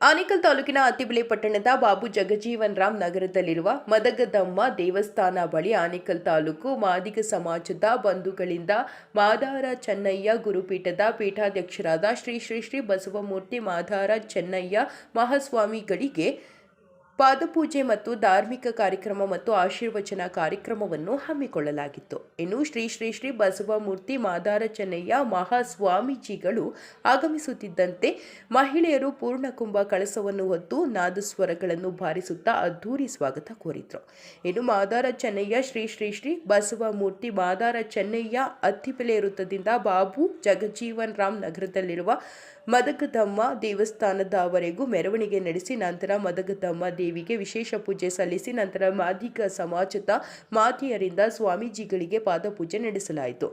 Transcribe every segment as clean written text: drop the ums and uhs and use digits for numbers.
ಆನೇಕಲ್ ತಾಲೂಕಿನ ಅತ್ತಿಬೆಲೆ ಪಟ್ಟಣದ ಬಾಬು ಜಗಜೀವನ್ ರಾಮ್ ನಗರದಲ್ಲಿರುವ ಮದಗದಮ್ಮ ದೇವಸ್ಥಾನ ಬಳಿ ಆನೇಕಲ್ ತಾಲೂಕು ಮಾದಿಗ ಸಮಾಜದ ಬಂಧುಗಳಿಂದ ಮಾದಾರ ಚೆನ್ನಯ್ಯ ಗುರುಪೀಠದ ಪೀಠಾಧ್ಯಕ್ಷರಾದ ಶ್ರೀ ಶ್ರೀ ಶ್ರೀ ಬಸವಮೂರ್ತಿ ಮಾದಾರ ಚೆನ್ನಯ್ಯ ಮಹಾಸ್ವಾಮಿಗಳಿಗೆ ಪಾದಪೂಜೆ ಮತ್ತು ಧಾರ್ಮಿಕ ಕಾರ್ಯಕ್ರಮ ಮತ್ತು ಆಶೀರ್ವಚನ ಕಾರ್ಯಕ್ರಮವನ್ನು ಹಮ್ಮಿಕೊಳ್ಳಲಾಗಿತ್ತು. ಇನ್ನು ಶ್ರೀ ಶ್ರೀ ಶ್ರೀ ಬಸವಮೂರ್ತಿ ಮಾದಾರ ಚೆನ್ನಯ್ಯ ಮಹಾಸ್ವಾಮೀಜಿಗಳು ಆಗಮಿಸುತ್ತಿದ್ದಂತೆ ಮಹಿಳೆಯರು ಪೂರ್ಣಕುಂಭ ಕಳಸವನ್ನು ಹೊತ್ತು ನಾದಸ್ವರಗಳನ್ನು ಬಾರಿಸುತ್ತಾ ಅದ್ಧೂರಿ ಸ್ವಾಗತ ಕೋರಿದ್ರು. ಇನ್ನು ಮಾದಾರ ಚೆನ್ನಯ್ಯ ಶ್ರೀ ಶ್ರೀ ಶ್ರೀ ಬಸವಮೂರ್ತಿ ಮಾದಾರ ಚೆನ್ನಯ್ಯ ಅತ್ತಿಬೆಲೆ ವೃತ್ತದಿಂದ ಬಾಬು ಜಗಜೀವನ್ ರಾಮ್ ನಗರದಲ್ಲಿರುವ ಮದಗದಮ್ಮ ದೇವಸ್ಥಾನದವರೆಗೂ ಮೆರವಣಿಗೆ ನಡೆಸಿ ನಂತರ ಮದಗದಮ್ಮ ದೇವಿಗೆ ವಿಶೇಷ ಪೂಜೆ ಸಲ್ಲಿಸಿ ನಂತರ ಮಾದಿಗ ಸಮಾಜದ ಮಾತೆಯರಿಂದ ಸ್ವಾಮೀಜಿಗಳಿಗೆ ಪಾದಪೂಜೆ ನಡೆಸಲಾಯಿತು.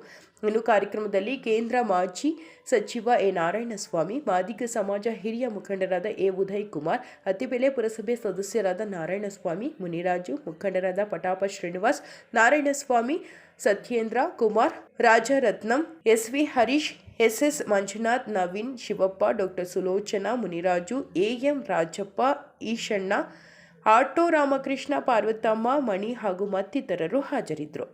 ಇನ್ನು ಕಾರ್ಯಕ್ರಮದಲ್ಲಿ ಕೇಂದ್ರ ಮಾಜಿ ಸಚಿವ ಎ ನಾರಾಯಣಸ್ವಾಮಿ, ಮಾದಿಗ ಸಮಾಜ ಹಿರಿಯ ಮುಖಂಡರಾದ ಎ ಉದಯ್ ಕುಮಾರ್, ಅತ್ತಿಬೆಲೆ ಪುರಸಭೆ ಸದಸ್ಯರಾದ ನಾರಾಯಣಸ್ವಾಮಿ, ಮುನಿರಾಜು, ಮುಖಂಡರಾದ Patapa Srinivas, Narayanaswamy, Satyendra Kumar, Rajarathnam, SV Harish, SS Manjunath, Naveen, Shivappa, doctor Sulochana, Muniraju, AM Rajappa, Eshanna, auto Ramakrishna, Parvathamma, Mani ಹಾಗೂ ಮತ್ತಿತರರು ಹಾಜರಿದ್ದರು.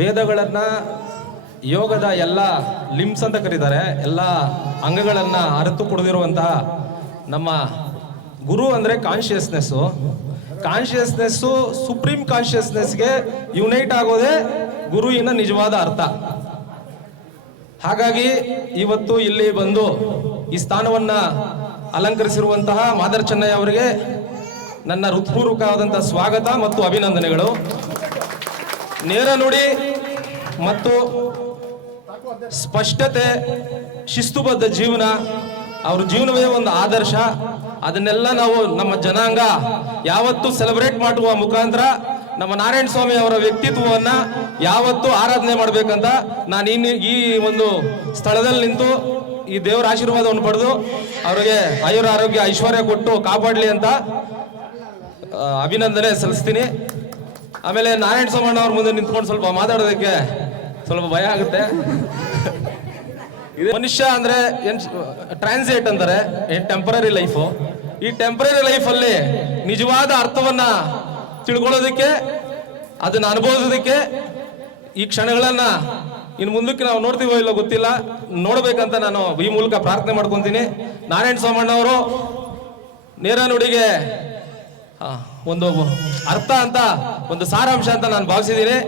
ವೇದಗಳನ್ನು, ಯೋಗದ ಎಲ್ಲ ಲಿಮ್ಸ್ ಅಂತ ಕರೀತಾರೆ, ಎಲ್ಲ ಅಂಗಗಳನ್ನು ಅರಿತು ಕುಡಿದಿರುವಂತಹ ನಮ್ಮ ಗುರು ಅಂದರೆ ಕಾನ್ಷಿಯಸ್ನೆಸ್ಸು ಸುಪ್ರೀಂ ಕಾನ್ಷಿಯಸ್ನೆಸ್ಗೆ ಯುನೈಟ್ ಆಗೋದೇ ಗುರುವಿನ ನಿಜವಾದ ಅರ್ಥ. ಹಾಗಾಗಿ ಇವತ್ತು ಇಲ್ಲಿ ಬಂದು ಈ ಸ್ಥಾನವನ್ನು ಅಲಂಕರಿಸಿರುವಂತಹ ಮಾದರ್ ಚೆನ್ನಯ್ಯ ಅವರಿಗೆ ನನ್ನ ಹೃತ್ಪೂರ್ವಕವಾದಂತಹ ಸ್ವಾಗತ ಮತ್ತು ಅಭಿನಂದನೆಗಳು. ನೇರ ನುಡಿ ಮತ್ತು ಸ್ಪಷ್ಟತೆ, ಶಿಸ್ತುಬದ್ಧ ಜೀವನ, ಅವ್ರ ಜೀವನವೇ ಒಂದು ಆದರ್ಶ. ಅದನ್ನೆಲ್ಲ ನಾವು ನಮ್ಮ ಜನಾಂಗ ಯಾವತ್ತೂ ಸೆಲೆಬ್ರೇಟ್ ಮಾಡುವ ಮುಖಾಂತರ ನಮ್ಮ ನಾರಾಯಣ ಸ್ವಾಮಿ ಅವರ ವ್ಯಕ್ತಿತ್ವವನ್ನು ಯಾವತ್ತೂ ಆರಾಧನೆ ಮಾಡಬೇಕಂತ ನಾನು ಈ ಒಂದು ಸ್ಥಳದಲ್ಲಿ ನಿಂತು ಈ ದೇವರ ಆಶೀರ್ವಾದವನ್ನು ಪಡೆದು ಅವರಿಗೆ ಆರೋಗ್ಯ ಐಶ್ವರ್ಯ ಕೊಟ್ಟು ಕಾಪಾಡಲಿ ಅಂತ ಅಭಿನಂದನೆ ಸಲ್ಲಿಸ್ತೀನಿ. ಆಮೇಲೆ ನಾರಾಯಣ ಸ್ವಾಮಣ್ಣ ಅವ್ರ ಮುಂದೆ ನಿಂತ್ಕೊಂಡು ಸ್ವಲ್ಪ ಮಾತಾಡೋದಕ್ಕೆ ಸ್ವಲ್ಪ ಭಯ ಆಗುತ್ತೆ. ಮನುಷ್ಯ ಅಂದ್ರೆ ಟ್ರಾನ್ಸಿಟ್ ಅಂತಾರೆ, ಟೆಂಪರರಿ ಲೈಫು. ಈ ಟೆಂಪರರಿ ಲೈಫಲ್ಲಿ ನಿಜವಾದ ಅರ್ಥವನ್ನ ತಿಳ್ಕೊಳ್ಳೋದಕ್ಕೆ, ಅದನ್ನ ಅನುಭವಿಸೋದಕ್ಕೆ ಈ ಕ್ಷಣಗಳನ್ನ ಇನ್ನು ಮುಂದಕ್ಕೆ ನಾವು ನೋಡ್ತೀವೋ ಇಲ್ಲೋ ಗೊತ್ತಿಲ್ಲ, ನೋಡ್ಬೇಕಂತ ನಾನು ಈ ಮೂಲಕ ಪ್ರಾರ್ಥನೆ ಮಾಡ್ಕೊಂತೀನಿ. ನಾರಾಯಣ ಸ್ವಾಮಣ್ಣ ಅವರು ನೇರ ನುಡಿಗೆ ಒಂದು ಅರ್ಥ ಅಂತ, ಒಂದು ಸಾರಾಂಶ ಅಂತ ನಾನು ಭಾವಿಸಿದ್ದೀನಿ.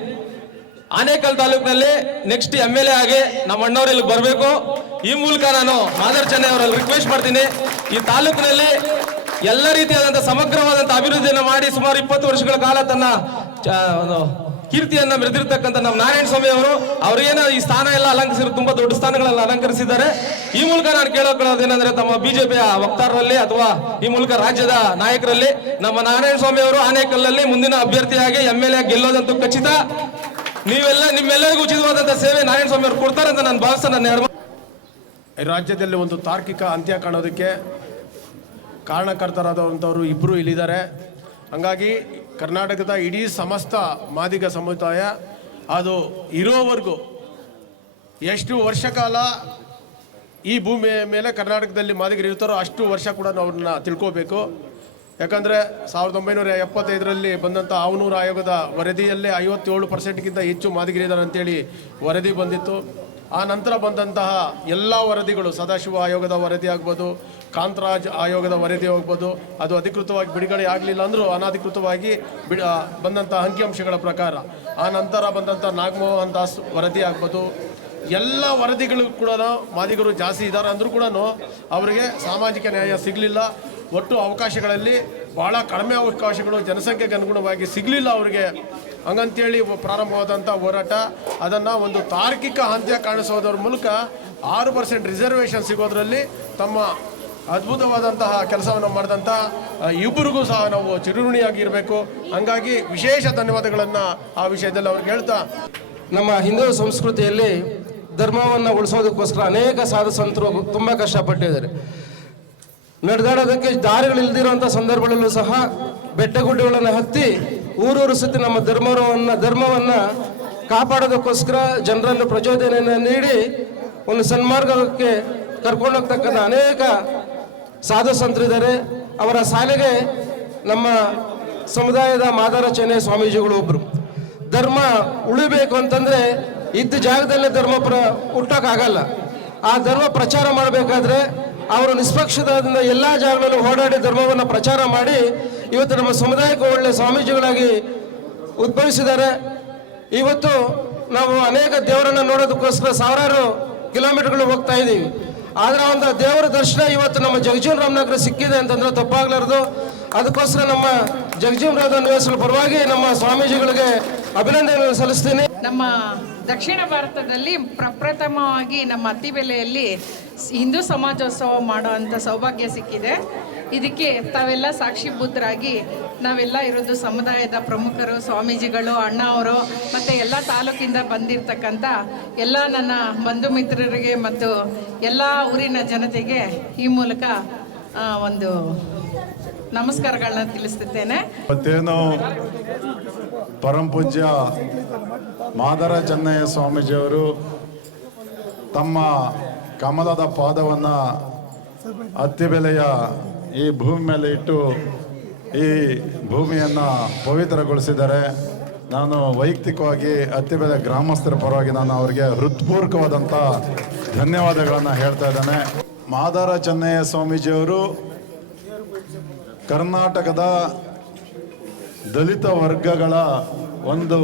ಆನೇಕಲ್ ತಾಲೂಕಿನಲ್ಲಿ ನೆಕ್ಸ್ಟ್ MLA ಆಗಿ ನಮ್ಮ ಅಣ್ಣವ್ರು ಇಲ್ಲಿ ಬರಬೇಕು. ಈ ಮೂಲಕ ನಾನು ಮಾದರ್ ಚೆನ್ನೈ ಅವರಲ್ಲಿ ರಿಕ್ವೆಸ್ಟ್ ಮಾಡ್ತೀನಿ, ಈ ತಾಲೂಕಿನಲ್ಲಿ ಎಲ್ಲ ರೀತಿಯಾದಂತಹ ಸಮಗ್ರವಾದಂತಹ ಅಭಿವೃದ್ಧಿಯನ್ನು ಮಾಡಿ ಸುಮಾರು 20 ವರ್ಷಗಳ ಕಾಲ ತನ್ನ ಕೀರ್ತಿಯನ್ನ ಮೆರೆದಿರ್ತಕ್ಕಂಥ ನಮ್ಮ ನಾರಾಯಣ ಸ್ವಾಮಿ ಅವರು, ಅವ್ರಿಗೇನೋ ಈ ಸ್ಥಾನ ಎಲ್ಲ ಅಲಂಕರಿಸಿದ್ರು, ತುಂಬಾ ದೊಡ್ಡ ಸ್ಥಾನಗಳೆಲ್ಲ ಅಲಂಕರಿಸಿದ್ದಾರೆ. ಈ ಮೂಲಕ ನಾನು ಕೇಳೋದೇನಂದ್ರೆ ತಮ್ಮ ಬಿಜೆಪಿಯ ವಕ್ತಾರರಲ್ಲಿ ಅಥವಾ ಈ ಮೂಲಕ ರಾಜ್ಯದ ನಾಯಕರಲ್ಲಿ ನಮ್ಮ ನಾರಾಯಣ ಸ್ವಾಮಿ ಅವರು ಆನೇಕಲ್ನಲ್ಲಿ ಮುಂದಿನ ಅಭ್ಯರ್ಥಿಯಾಗಿ MLA ಗೆಲ್ಲೋದಂತೂ ಖಚಿತ. ನಿಮ್ಮೆಲ್ಲರಿಗೂ ಉಚಿತವಾದಂತಹ ಸೇವೆ ನಾರಾಯಣ ಸ್ವಾಮಿ ಅವರು ಕೊಡ್ತಾರಂತ ನಾನು ಭಾವಿಸ್ತಾ ರಾಜ್ಯದಲ್ಲಿ ಒಂದು ತಾರ್ಕಿಕ ಅಂತ್ಯ ಕಾಣೋದಕ್ಕೆ ಕಾರಣಕರ್ತರಾದಂಥವರು ಇಬ್ಬರು ಇಲ್ಲಿದ್ದಾರೆ. ಹಂಗಾಗಿ ಕರ್ನಾಟಕದ ಇಡೀ ಸಮಸ್ತ ಮಾದಿಗ ಸಮುದಾಯ ಅದು ಇರೋವರೆಗೂ ಎಷ್ಟು ವರ್ಷ ಕಾಲ ಈ ಭೂಮಿಯ ಮೇಲೆ ಕರ್ನಾಟಕದಲ್ಲಿ ಮಾದಿಗರು ಇರ್ತಾರೋ ಅಷ್ಟು ವರ್ಷ ಕೂಡ ನಾವು ಅವ್ರನ್ನ ತಿಳ್ಕೋಬೇಕು. ಯಾಕಂದರೆ 1975ರಲ್ಲಿ ಬಂದಂಥ ಆವನೂರು ಆಯೋಗದ ವರದಿಯಲ್ಲೇ 57%ಗಿಂತ ಹೆಚ್ಚು ಮಾದಿಗರಿದ್ದಾರೆ ಅಂತೇಳಿ ವರದಿ ಬಂದಿತ್ತು. ಆ ನಂತರ ಬಂದಂತಹ ಎಲ್ಲ ವರದಿಗಳು, ಸದಾಶಿವ ಆಯೋಗದ ವರದಿ ಆಗ್ಬೋದು, ಕಾಂತರಾಜ್ ಆಯೋಗದ ವರದಿ ಹೋಗ್ಬೋದು, ಅದು ಅಧಿಕೃತವಾಗಿ ಬಿಡುಗಡೆ ಆಗಲಿಲ್ಲ ಅಂದರೂ ಅನಧಿಕೃತವಾಗಿ ಬಂದಂಥ ಅಂಕಿಅಂಶಗಳ ಪ್ರಕಾರ, ಆ ನಂತರ ಬಂದಂಥ ನಾಗಮೋಹನ್ ದಾಸ್ ವರದಿ ಆಗ್ಬೋದು, ಎಲ್ಲ ವರದಿಗಳು ಕೂಡ ಮಾದಿಗರು ಜಾಸ್ತಿ ಇದ್ದಾರೆ ಅಂದರೂ ಕೂಡ ಅವರಿಗೆ ಸಾಮಾಜಿಕ ನ್ಯಾಯ ಸಿಗಲಿಲ್ಲ. ಒಟ್ಟು ಅವಕಾಶಗಳಲ್ಲಿ ಭಾಳ ಕಡಿಮೆ ಅವಕಾಶಗಳು ಜನಸಂಖ್ಯೆಗೆ ಅನುಗುಣವಾಗಿ ಸಿಗಲಿಲ್ಲ ಅವರಿಗೆ. ಹಂಗಂತೇಳಿ ಪ್ರಾರಂಭವಾದಂಥ ಹೋರಾಟ ಅದನ್ನು ಒಂದು ತಾರ್ಕಿಕ ಅಂತ್ಯ ಕಾಣಿಸೋದ್ರ ಮೂಲಕ 6% ರಿಸರ್ವೇಷನ್ ಸಿಗೋದ್ರಲ್ಲಿ ತಮ್ಮ ಅದ್ಭುತವಾದಂತಹ ಕೆಲಸವನ್ನು ಮಾಡಿದಂಥ ಇಬ್ಬರಿಗೂ ಸಹ ನಾವು ಚಿರಋಣಿಯಾಗಿರಬೇಕು. ಹಂಗಾಗಿ ವಿಶೇಷ ಧನ್ಯವಾದಗಳನ್ನು ಆ ವಿಷಯದಲ್ಲಿ ಅವ್ರಿಗೆ ಹೇಳ್ತಾ, ನಮ್ಮ ಹಿಂದೂ ಸಂಸ್ಕೃತಿಯಲ್ಲಿ ಧರ್ಮವನ್ನು ಉಳಿಸೋದಕ್ಕೋಸ್ಕರ ಅನೇಕ ಸಾಧು ಸಂತರು ತುಂಬ ಕಷ್ಟಪಟ್ಟಿದ್ದಾರೆ. ನಡೆದಾಡೋದಕ್ಕೆ ದಾರಿಗಳಿಲ್ದಿರುವಂಥ ಸಂದರ್ಭಗಳಲ್ಲೂ ಸಹ ಬೆಟ್ಟಗುಡ್ಡಗಳನ್ನು ಹತ್ತಿ ಊರೂರು ಸುತ್ತಿ ನಮ್ಮ ಧರ್ಮವನ್ನು ಕಾಪಾಡೋದಕ್ಕೋಸ್ಕರ ಜನರನ್ನು ಪ್ರಚೋದನೆಯನ್ನು ನೀಡಿ ಒಂದು ಸನ್ಮಾರ್ಗಕ್ಕೆ ಕರ್ಕೊಂಡೋಗ್ತಕ್ಕಂಥ ಅನೇಕ ಸಾಧು ಸಂತರಿದ್ದಾರೆ. ಅವರ ಸಾಲಿಗೆ ನಮ್ಮ ಸಮುದಾಯದ ಮಾದಾರ ಚೆನ್ನಯ್ಯ ಸ್ವಾಮೀಜಿಗಳು ಒಬ್ಬರು. ಧರ್ಮ ಉಳಿಬೇಕು ಅಂತಂದರೆ ಇದ್ದ ಜಾಗದಲ್ಲೇ ಹುಟ್ಟೋಕ್ಕಾಗಲ್ಲ. ಆ ಧರ್ಮ ಪ್ರಚಾರ ಮಾಡಬೇಕಾದ್ರೆ ಅವರು ನಿಷ್ಪಕ್ಷದಿಂದ ಎಲ್ಲ ಜಾಗಗಳಲ್ಲೂ ಓಡಾಡಿ ಧರ್ಮವನ್ನು ಪ್ರಚಾರ ಮಾಡಿ ಇವತ್ತು ನಮ್ಮ ಸಮುದಾಯಕ್ಕೆ ಒಳ್ಳೆಯ ಸ್ವಾಮೀಜಿಗಳಾಗಿ ಉದ್ಭವಿಸಿದ್ದಾರೆ. ಇವತ್ತು ನಾವು ಅನೇಕ ದೇವರನ್ನು ನೋಡೋದಕ್ಕೋಸ್ಕರ ಸಾವಿರಾರು ಕಿಲೋಮೀಟರ್ಗಳು ಹೋಗ್ತಾ ಇದ್ದೀವಿ. ಆದರೆ ಒಂದು ದೇವರ ದರ್ಶನ ಇವತ್ತು ನಮ್ಮ ಜಗಜೀವನ್ ರಾಮನಗರ ಸಿಕ್ಕಿದೆ ಅಂತಂದ್ರೆ ತಪ್ಪಾಗಲಾರದು. ಅದಕ್ಕೋಸ್ಕರ ನಮ್ಮ ಜಗಜೀವನ್ ರಾಮ ನಿವಾಸಿಗಳ ಪರವಾಗಿ ನಮ್ಮ ಸ್ವಾಮೀಜಿಗಳಿಗೆ ಅಭಿನಂದನೆ ಸಲ್ಲಿಸ್ತೀನಿ. ನಮ್ಮ ದಕ್ಷಿಣ ಭಾರತದಲ್ಲಿ ಪ್ರಪ್ರಥಮವಾಗಿ ನಮ್ಮ ಅತ್ತಿಬೆಲೆಯಲ್ಲಿ ಹಿಂದೂ ಸಮಾಜೋತ್ಸವ ಮಾಡುವಂಥ ಸೌಭಾಗ್ಯ ಸಿಕ್ಕಿದೆ. ಇದಕ್ಕೆ ತಾವೆಲ್ಲ ಸಾಕ್ಷಿಭೂತರಾಗಿ ನಾವೆಲ್ಲ ಇರೋದು ಸಮುದಾಯದ ಪ್ರಮುಖರು, ಸ್ವಾಮೀಜಿಗಳು, ಅಣ್ಣ ಅವರು ಮತ್ತು ಎಲ್ಲ ತಾಲೂಕಿಂದ ಬಂದಿರತಕ್ಕಂಥ ಎಲ್ಲ ನನ್ನ ಬಂಧು ಮಿತ್ರರಿಗೆ ಮತ್ತು ಎಲ್ಲ ಊರಿನ ಜನತೆಗೆ ಈ ಮೂಲಕ ಒಂದು ನಮಸ್ಕಾರಗಳನ್ನ ತಿಳಿಸುತ್ತೇನೆ. ಮತ್ತೇನು ಪರಮ ಪೂಜ್ಯ ಮಾದರ ಚೆನ್ನಯ್ಯ ಸ್ವಾಮೀಜಿಯವರು ತಮ್ಮ ಕಮಲದ ಪಾದವನ್ನು ಅತ್ತಿಬೆಲೆಯ ಈ ಭೂಮಿ ಮೇಲೆ ಇಟ್ಟು ಈ ಭೂಮಿಯನ್ನು ಪವಿತ್ರಗೊಳಿಸಿದ್ದಾರೆ. ನಾನು ವೈಯಕ್ತಿಕವಾಗಿ ಅತ್ತಿಬೆಲೆ ಗ್ರಾಮಸ್ಥರ ಪರವಾಗಿ ನಾನು ಅವರಿಗೆ ಹೃತ್ಪೂರ್ವಕವಾದಂಥ ಧನ್ಯವಾದಗಳನ್ನು ಹೇಳ್ತಾ ಇದ್ದೇನೆ. ಮಾದಾರ ಚೆನ್ನಯ್ಯ ಸ್ವಾಮೀಜಿಯವರು ಕರ್ನಾಟಕದ ದಲಿತ ವರ್ಗಗಳ ಒಂದು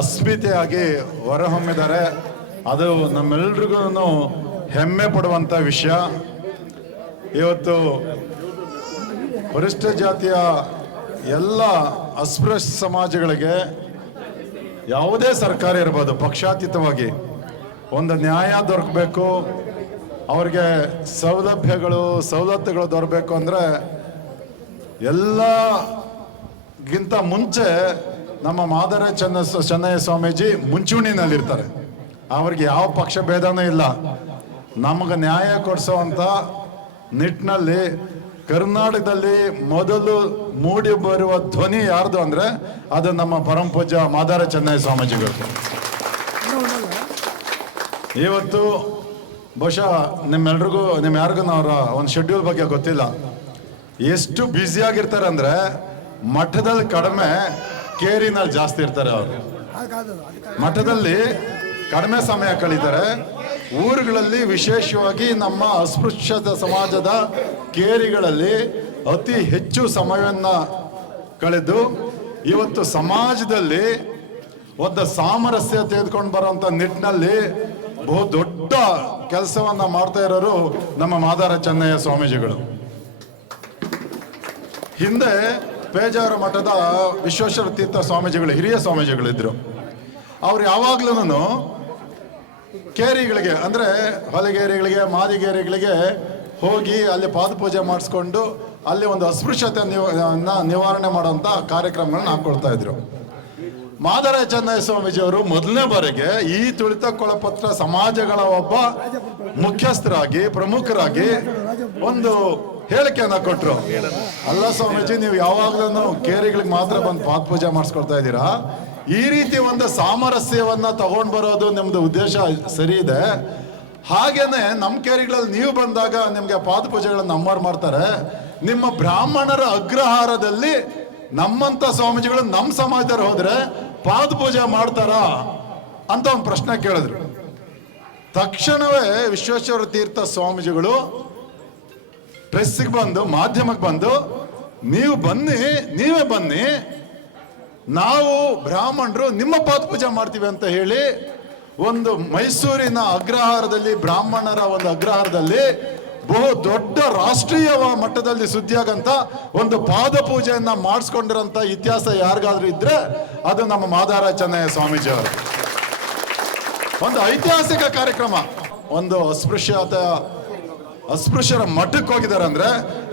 ಅಸ್ಮಿತೆಯಾಗಿ ಹೊರಹೊಮ್ಮಿದ್ದಾರೆ. ಅದು ನಮ್ಮೆಲ್ರಿಗೂ ಹೆಮ್ಮೆ ಪಡುವಂಥ ವಿಷಯ. ಇವತ್ತು ಪರಿಶಿಷ್ಟ ಜಾತಿಯ ಎಲ್ಲ ಅಸ್ಪೃಶ್ಯ ಸಮಾಜಗಳಿಗೆ ಯಾವುದೇ ಸರ್ಕಾರ ಇರ್ಬೋದು, ಪಕ್ಷಾತೀತವಾಗಿ ಒಂದು ನ್ಯಾಯ ದೊರಕಬೇಕು, ಅವ್ರಿಗೆ ಸವಲತ್ತುಗಳು ದೊರಕಬೇಕು ಅಂದರೆ ಎಲ್ಲಗಿಂತ ಮುಂಚೆ ನಮ್ಮ ಮಾದಾರ ಚೆನ್ನಯ್ಯ ಸ್ವಾಮೀಜಿ ಮುಂಚೂಣಿನಲ್ಲಿರ್ತಾರೆ. ಅವ್ರಿಗೆ ಯಾವ ಪಕ್ಷ ಭೇದನೂ ಇಲ್ಲ. ನಮಗೆ ನ್ಯಾಯ ಕೊಡಿಸೋವಂಥ ನಿಟ್ಟಿನಲ್ಲಿ ಕರ್ನಾಟಕದಲ್ಲಿ ಮೊದಲು ಮೂಡಿ ಬರುವ ಧ್ವನಿ ಯಾರ್ದು ಅಂದರೆ ಅದು ನಮ್ಮ ಪರಮ ಪೂಜ್ಯ ಮಾದಾರ ಚೆನ್ನಯ್ಯ ಸ್ವಾಮೀಜಿಗಳು. ಇವತ್ತು ಬಹುಶಃ ಯಾರಿಗೂ ಅವರ ಒಂದು ಶೆಡ್ಯೂಲ್ ಬಗ್ಗೆ ಗೊತ್ತಿಲ್ಲ. ಎಷ್ಟು ಬ್ಯುಸಿಯಾಗಿರ್ತಾರೆ ಅಂದರೆ ಮಠದಲ್ಲಿ ಕಡಿಮೆ, ಕೇರಿನಲ್ಲಿ ಜಾಸ್ತಿ ಇರ್ತಾರೆ. ಅವರು ಮಠದಲ್ಲಿ ಕಡಿಮೆ ಸಮಯ ಕಳೀತಾರೆ, ಊರುಗಳಲ್ಲಿ ವಿಶೇಷವಾಗಿ ನಮ್ಮ ಅಸ್ಪೃಶ್ಯತ ಸಮಾಜದ ಕೇರಿಗಳಲ್ಲಿ ಅತಿ ಹೆಚ್ಚು ಸಮಯವನ್ನು ಕಳೆದು ಇವತ್ತು ಸಮಾಜದಲ್ಲಿ ಒಂದು ಸಾಮರಸ್ಯ ತೆಗೆದುಕೊಂಡು ಬರುವಂಥ ನಿಟ್ಟಿನಲ್ಲಿ ಬಹು ದೊಡ್ಡ ಕೆಲಸವನ್ನ ಮಾಡ್ತಾ ಇರೋರು ನಮ್ಮ ಮಾದಾರ ಚೆನ್ನಯ್ಯ ಸ್ವಾಮೀಜಿಗಳು. ಹಿಂದೆ ಪೇಜಾವರ ಮಠದ ವಿಶ್ವೇಶ್ವರ ತೀರ್ಥ ಸ್ವಾಮೀಜಿಗಳು, ಹಿರಿಯ ಸ್ವಾಮೀಜಿಗಳಿದ್ರು. ಅವ್ರು ಯಾವಾಗ್ಲೂ ಕೇರಿಗಳಿಗೆ ಅಂದ್ರೆ ಹೊಲಗೇರಿಗಳಿಗೆ, ಮಾದಿಗೇರಿಗಳಿಗೆ ಹೋಗಿ ಅಲ್ಲಿ ಪಾದಪೂಜೆ ಮಾಡಿಸ್ಕೊಂಡು ಅಲ್ಲಿ ಒಂದು ಅಸ್ಪೃಶ್ಯತೆ ನಿವಾರಣೆ ಮಾಡುವಂತ ಕಾರ್ಯಕ್ರಮಗಳನ್ನ ಹಾಕೊಳ್ತಾ ಇದ್ರು. ಮಾದಾರ ಚೆನ್ನಯ್ಯ ಸ್ವಾಮೀಜಿಯವರು ಮೊದಲನೇ ಬಾರಿಗೆ ಈ ತುಳಿತಕ್ಕೊಳಪತ್ರ ಸಮಾಜಗಳ ಒಬ್ಬ ಮುಖ್ಯಸ್ಥರಾಗಿ, ಪ್ರಮುಖರಾಗಿ ಒಂದು ಹೇಳಿಕೆಯನ್ನ ಕೊಟ್ರು. ಅಲ್ಲ ಸ್ವಾಮೀಜಿ, ನೀವು ಯಾವಾಗ್ಲೂ ಕೇರಿಗಳಿಗೆ ಮಾತ್ರ ಬಂದು ಪಾದಪೂಜೆ ಮಾಡಿಸ್ಕೊಳ್ತಾ ಇದ್ದೀರಾ, ಈ ರೀತಿ ಒಂದು ಸಾಮರಸ್ಯವನ್ನ ತಗೊಂಡ್ ಬರೋದು ನಿಮ್ದು ಉದ್ದೇಶ ಸರಿ ಇದೆ. ಹಾಗೇನೆ ನಮ್ಮ ಕೇರಿಗಳಲ್ಲಿ ನೀವು ಬಂದಾಗ ನಿಮ್ಗೆ ಪಾದಪೂಜೆಗಳನ್ನ ನಮ್ಮವ್ರು ಮಾಡ್ತಾರೆ, ನಿಮ್ಮ ಬ್ರಾಹ್ಮಣರ ಅಗ್ರಹಾರದಲ್ಲಿ ನಮ್ಮಂತ ಸ್ವಾಮೀಜಿಗಳು ನಮ್ಮ ಸಮಾಜದವ್ರು ಹೋದ್ರೆ ಪಾದಪೂಜೆ ಮಾಡ್ತಾರಾ ಅಂತ ಒಂದು ಪ್ರಶ್ನೆ ಕೇಳಿದ್ರು. ತಕ್ಷಣವೇ ವಿಶ್ವೇಶ್ವರ ತೀರ್ಥ ಸ್ವಾಮೀಜಿಗಳು ಪ್ರೆಸ್ಸಿಗೆ ಬಂದು, ಮಾಧ್ಯಮಕ್ಕೆ ಬಂದು, ನೀವೇ ಬನ್ನಿ, ನಾವು ಬ್ರಾಹ್ಮಣರು ನಿಮ್ಮ ಪಾದಪೂಜೆ ಮಾಡ್ತೀವಿ ಅಂತ ಹೇಳಿ ಒಂದು ಮೈಸೂರಿನ ಅಗ್ರಹಾರದಲ್ಲಿ, ಬ್ರಾಹ್ಮಣರ ಒಂದು ಅಗ್ರಹಾರದಲ್ಲಿ ಬಹು ದೊಡ್ಡ ರಾಷ್ಟ್ರೀಯ ಮಟ್ಟದಲ್ಲಿ ಸುದ್ದಿಯಾಗಂತ ಒಂದು ಪಾದಪೂಜೆಯನ್ನ ಮಾಡಿಸ್ಕೊಂಡಿರೋಂಥ ಇತಿಹಾಸ ಯಾರಿಗಾದ್ರೂ ಇದ್ರೆ ಅದು ನಮ್ಮ ಮಾದಾರ ಚೆನ್ನಯ್ಯ ಸ್ವಾಮೀಜಿ ಅವರು. ಒಂದು ಐತಿಹಾಸಿಕ ಕಾರ್ಯಕ್ರಮ. ಒಂದು ಅಸ್ಪೃಶ್ಯರ ಮಠಕ್ಕೆ ಹೋಗಿದ್ದಾರೆ ಅಂದ್ರೆ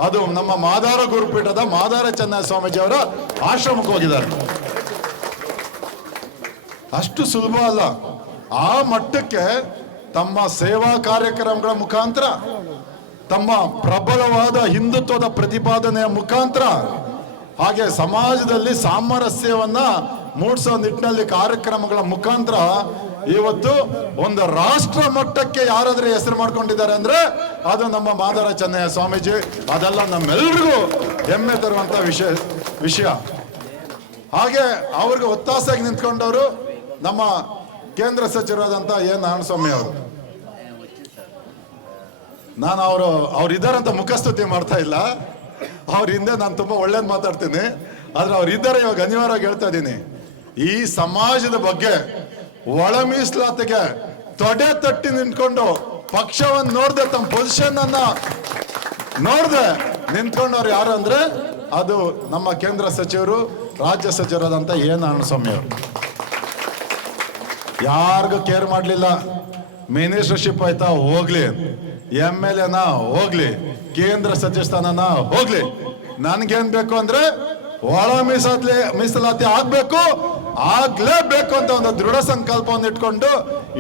ಅದು ನಮ್ಮ ಮಾದಾರ ಗುರುಪೀಠದ ಮಾದಾರ ಚೆನ್ನಯ್ಯ ಸ್ವಾಮೀಜಿ ಅವರ ಆಶ್ರಮಕ್ಕೆ ಹೋಗಿದ್ದಾರೆ. ಅಷ್ಟು ಸುಲಭ ಅಲ್ಲ. ಆ ಮಟ್ಟಕ್ಕೆ ತಮ್ಮ ಸೇವಾ ಕಾರ್ಯಕ್ರಮಗಳ ಮುಖಾಂತರ, ತಮ್ಮ ಪ್ರಬಲವಾದ ಹಿಂದುತ್ವದ ಪ್ರತಿಪಾದನೆಯ ಮುಖಾಂತರ, ಹಾಗೆ ಸಮಾಜದಲ್ಲಿ ಸಾಮರಸ್ಯವನ್ನ ಮೂಡಿಸೋ ನಿಟ್ಟಿನಲ್ಲಿ ಕಾರ್ಯಕ್ರಮಗಳ ಮುಖಾಂತರ ಇವತ್ತು ಒಂದು ರಾಷ್ಟ್ರ ಮಟ್ಟಕ್ಕೆ ಯಾರಾದ್ರೂ ಹೆಸರು ಮಾಡ್ಕೊಂಡಿದ್ದಾರೆ ಅಂದ್ರೆ ಅದು ನಮ್ಮ ಮಾದಾರ ಚೆನ್ನಯ್ಯ ಸ್ವಾಮೀಜಿ. ಅದೆಲ್ಲ ನಮ್ಮೆಲ್ರಿಗೂ ಹೆಮ್ಮೆ ತರುವಂತ ವಿಷಯ. ಹಾಗೆ ಅವ್ರಿಗೆ ಒತ್ತಾಸೆಯಾಗಿ ನಿಂತ್ಕೊಂಡವರು ನಮ್ಮ ಕೇಂದ್ರ ಸಚಿವರಾದಂತ ಎನ್ ನಾರಾಯಣಸ್ವಾಮಿ ಅವರು. ನಾನು ಅವ್ರು ಇದ್ದಾರಂತ ಮುಖಸ್ತುತಿ ಮಾಡ್ತಾ ಇಲ್ಲ, ಅವ್ರ ಹಿಂದೆ ನಾನು ತುಂಬಾ ಒಳ್ಳೇದು ಮಾತಾಡ್ತೀನಿ, ಆದ್ರೆ ಅವ್ರು ಇದ್ದಾರೆ ಇವಾಗ ಅನಿವಾರ್ಯವಾಗಿ ಹೇಳ್ತಾ ಇದ್ದೀನಿ. ಈ ಸಮಾಜದ ಬಗ್ಗೆ ಒಳ ಮೀಸಲಾತಿಗೆ ತೊಡೆ ತಟ್ಟಿ ನಿಂತ್ಕೊಂಡು ಪಕ್ಷವನ್ನು ನೋಡ್ದೆ, ತಮ್ಮ ಪೊಸಿಷನ್ ಅನ್ನ ನೋಡ್ದೆ ನಿಂತ್ಕೊಂಡವ್ರು ಯಾರು ಅಂದ್ರೆ ಅದು ನಮ್ಮ ಕೇಂದ್ರ ಸಚಿವರು, ರಾಜ್ಯ ಸಚಿವರಾದಂತ ಎನ್ ನಾರಾಯಣಸ್ವಾಮಿ ಅವರು. ಯಾರಿಗೂ ಕೇರ್ ಮಾಡ್ಲಿಲ್ಲ. ಮಿನಿಸ್ಟರ್ಶಿಪ್ ಆಯ್ತಾ ಹೋಗ್ಲಿ, MLA ಹೋಗ್ಲಿ, ಕೇಂದ್ರ ಸಚಿವ ಸ್ಥಾನನ ಹೋಗ್ಲಿ, ನನ್ಗೇನ್ ಬೇಕು ಅಂದ್ರೆ ಒಳ ಮೀಸಲಾತಿ ಆಗ್ಬೇಕು, ಆಗ್ಲೇಬೇಕು ಅಂತ ಒಂದು ದೃಢ ಸಂಕಲ್ಪವನ್ನು ಇಟ್ಕೊಂಡು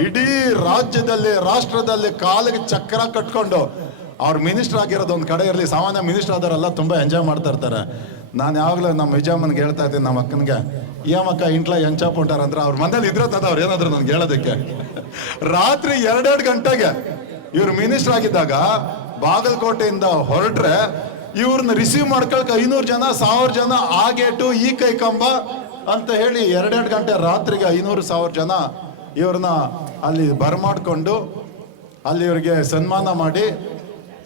ಇಡೀ ರಾಜ್ಯದಲ್ಲಿ, ರಾಷ್ಟ್ರದಲ್ಲಿ ಕಾಲಿಗೆ ಚಕ್ರ ಕಟ್ಕೊಂಡು ಅವ್ರ ಮಿನಿಸ್ಟರ್ ಆಗಿರೋದು ಒಂದು ಕಡೆ ಇರಲಿ. ಸಾಮಾನ್ಯ ಮಿನಿಸ್ಟರ್ ಆದವರೆಲ್ಲ ತುಂಬಾ ಎಂಜಾಯ್ ಮಾಡ್ತಾ ಇರ್ತಾರೆ. ನಾನು ಯಾವಾಗಲೂ ನಮ್ಮ ವಿಜಯಮ್ಮನ್ಗೆ ಹೇಳ್ತಾ ಇದ್ದೀನಿ, ನಮ್ಮ ಅಕ್ಕನಿಗೆ, ಏಮಕ್ಕ ಇಂಟ್ಲ ಎಂಚಾಪುಂಟಾರಂದ್ರೆ ಅವ್ರ ಮನೇಲಿ ಇದ್ರೆ ಅವ್ರು ಏನಾದ್ರು ನನ್ಗೆ ಹೇಳೋದಕ್ಕೆ. ರಾತ್ರಿ 2 ಗಂಟೆಗೆ ಇವ್ರು ಮಿನಿಸ್ಟರ್ ಆಗಿದ್ದಾಗ ಬಾಗಲಕೋಟೆಯಿಂದ ಹೊರಟ್ರೆ ಇವ್ರನ್ನ ರಿಸೀವ್ ಮಾಡ್ಕೊಳಕ್ 500 ಜನ, 1000 ಜನ, ಆ ಗೇಟು, ಈ ಕೈ ಕಂಬ, ಅಂತ ಹೇಳಿ 2 ಗಂಟೆ ರಾತ್ರಿಗೆ 500,000 ಜನ ಇವ್ರನ್ನ ಅಲ್ಲಿ ಬರಮಾಡ್ಕೊಂಡು ಅಲ್ಲಿ ಇವ್ರಿಗೆ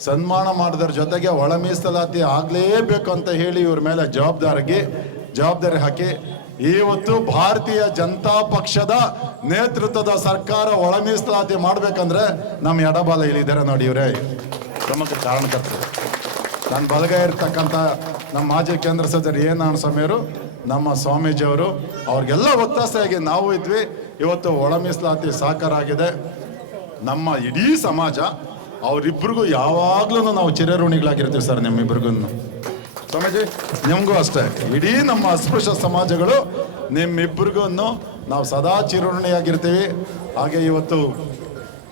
ಸನ್ಮಾನ ಮಾಡಿದ್ರ ಜೊತೆಗೆ ಒಳ ಮೀಸಲಾತಿ ಆಗಲೇಬೇಕು ಅಂತ ಹೇಳಿ ಇವ್ರ ಮೇಲೆ ಜವಾಬ್ದಾರಿ ಹಾಕಿ ಇವತ್ತು ಭಾರತೀಯ ಜನತಾ ಪಕ್ಷದ ನೇತೃತ್ವದ ಸರ್ಕಾರ ಒಳ ಮೀಸಲಾತಿ ಮಾಡ್ಬೇಕಂದ್ರೆ ನಮ್ಮ ಎಡಬಲ ಇಲ್ಲಿದ್ದಾರೆ ನೋಡಿ, ಇವರೇ ಪ್ರಮುಖ ಕಾರಣಕರ್ತರು. ನನ್ನ ಬಲಗ ಇರ್ತಕ್ಕಂಥ ನಮ್ಮ ಮಾಜಿ ಕೇಂದ್ರ ಸಚಿವರು ನಾರಾಯಣಸ್ವಾಮಿಯವರು, ನಮ್ಮ ಸ್ವಾಮೀಜಿಯವರು, ಅವ್ರಿಗೆಲ್ಲ ಒತ್ತಾಸೆಯಾಗಿ ನಾವು ಇದ್ವಿ. ಇವತ್ತು ಒಳ ಮೀಸಲಾತಿ ಸಾಕಾರ ಆಗಿದೆ. ನಮ್ಮ ಇಡೀ ಸಮಾಜ ಅವರಿಬ್ಬರಿಗೂ ಯಾವಾಗ್ಲೂ ನಾವು ಚಿರಋಣಿಗಳಾಗಿರ್ತೀವಿ ಸರ್. ನಿಮ್ಮಿಬ್ರಿಗೂ ಸ್ವಾಮೀಜಿ, ನಿಮಗೂ ಅಷ್ಟೇ. ಇಡೀ ನಮ್ಮ ಅಸ್ಪೃಶ್ಯ ಸಮಾಜಗಳು ನಿಮ್ಮಿಬ್ಬರಿಗೂ ನಾವು ಸದಾ ಚಿರಋಣಿಯಾಗಿರ್ತೀವಿ. ಹಾಗೆ ಇವತ್ತು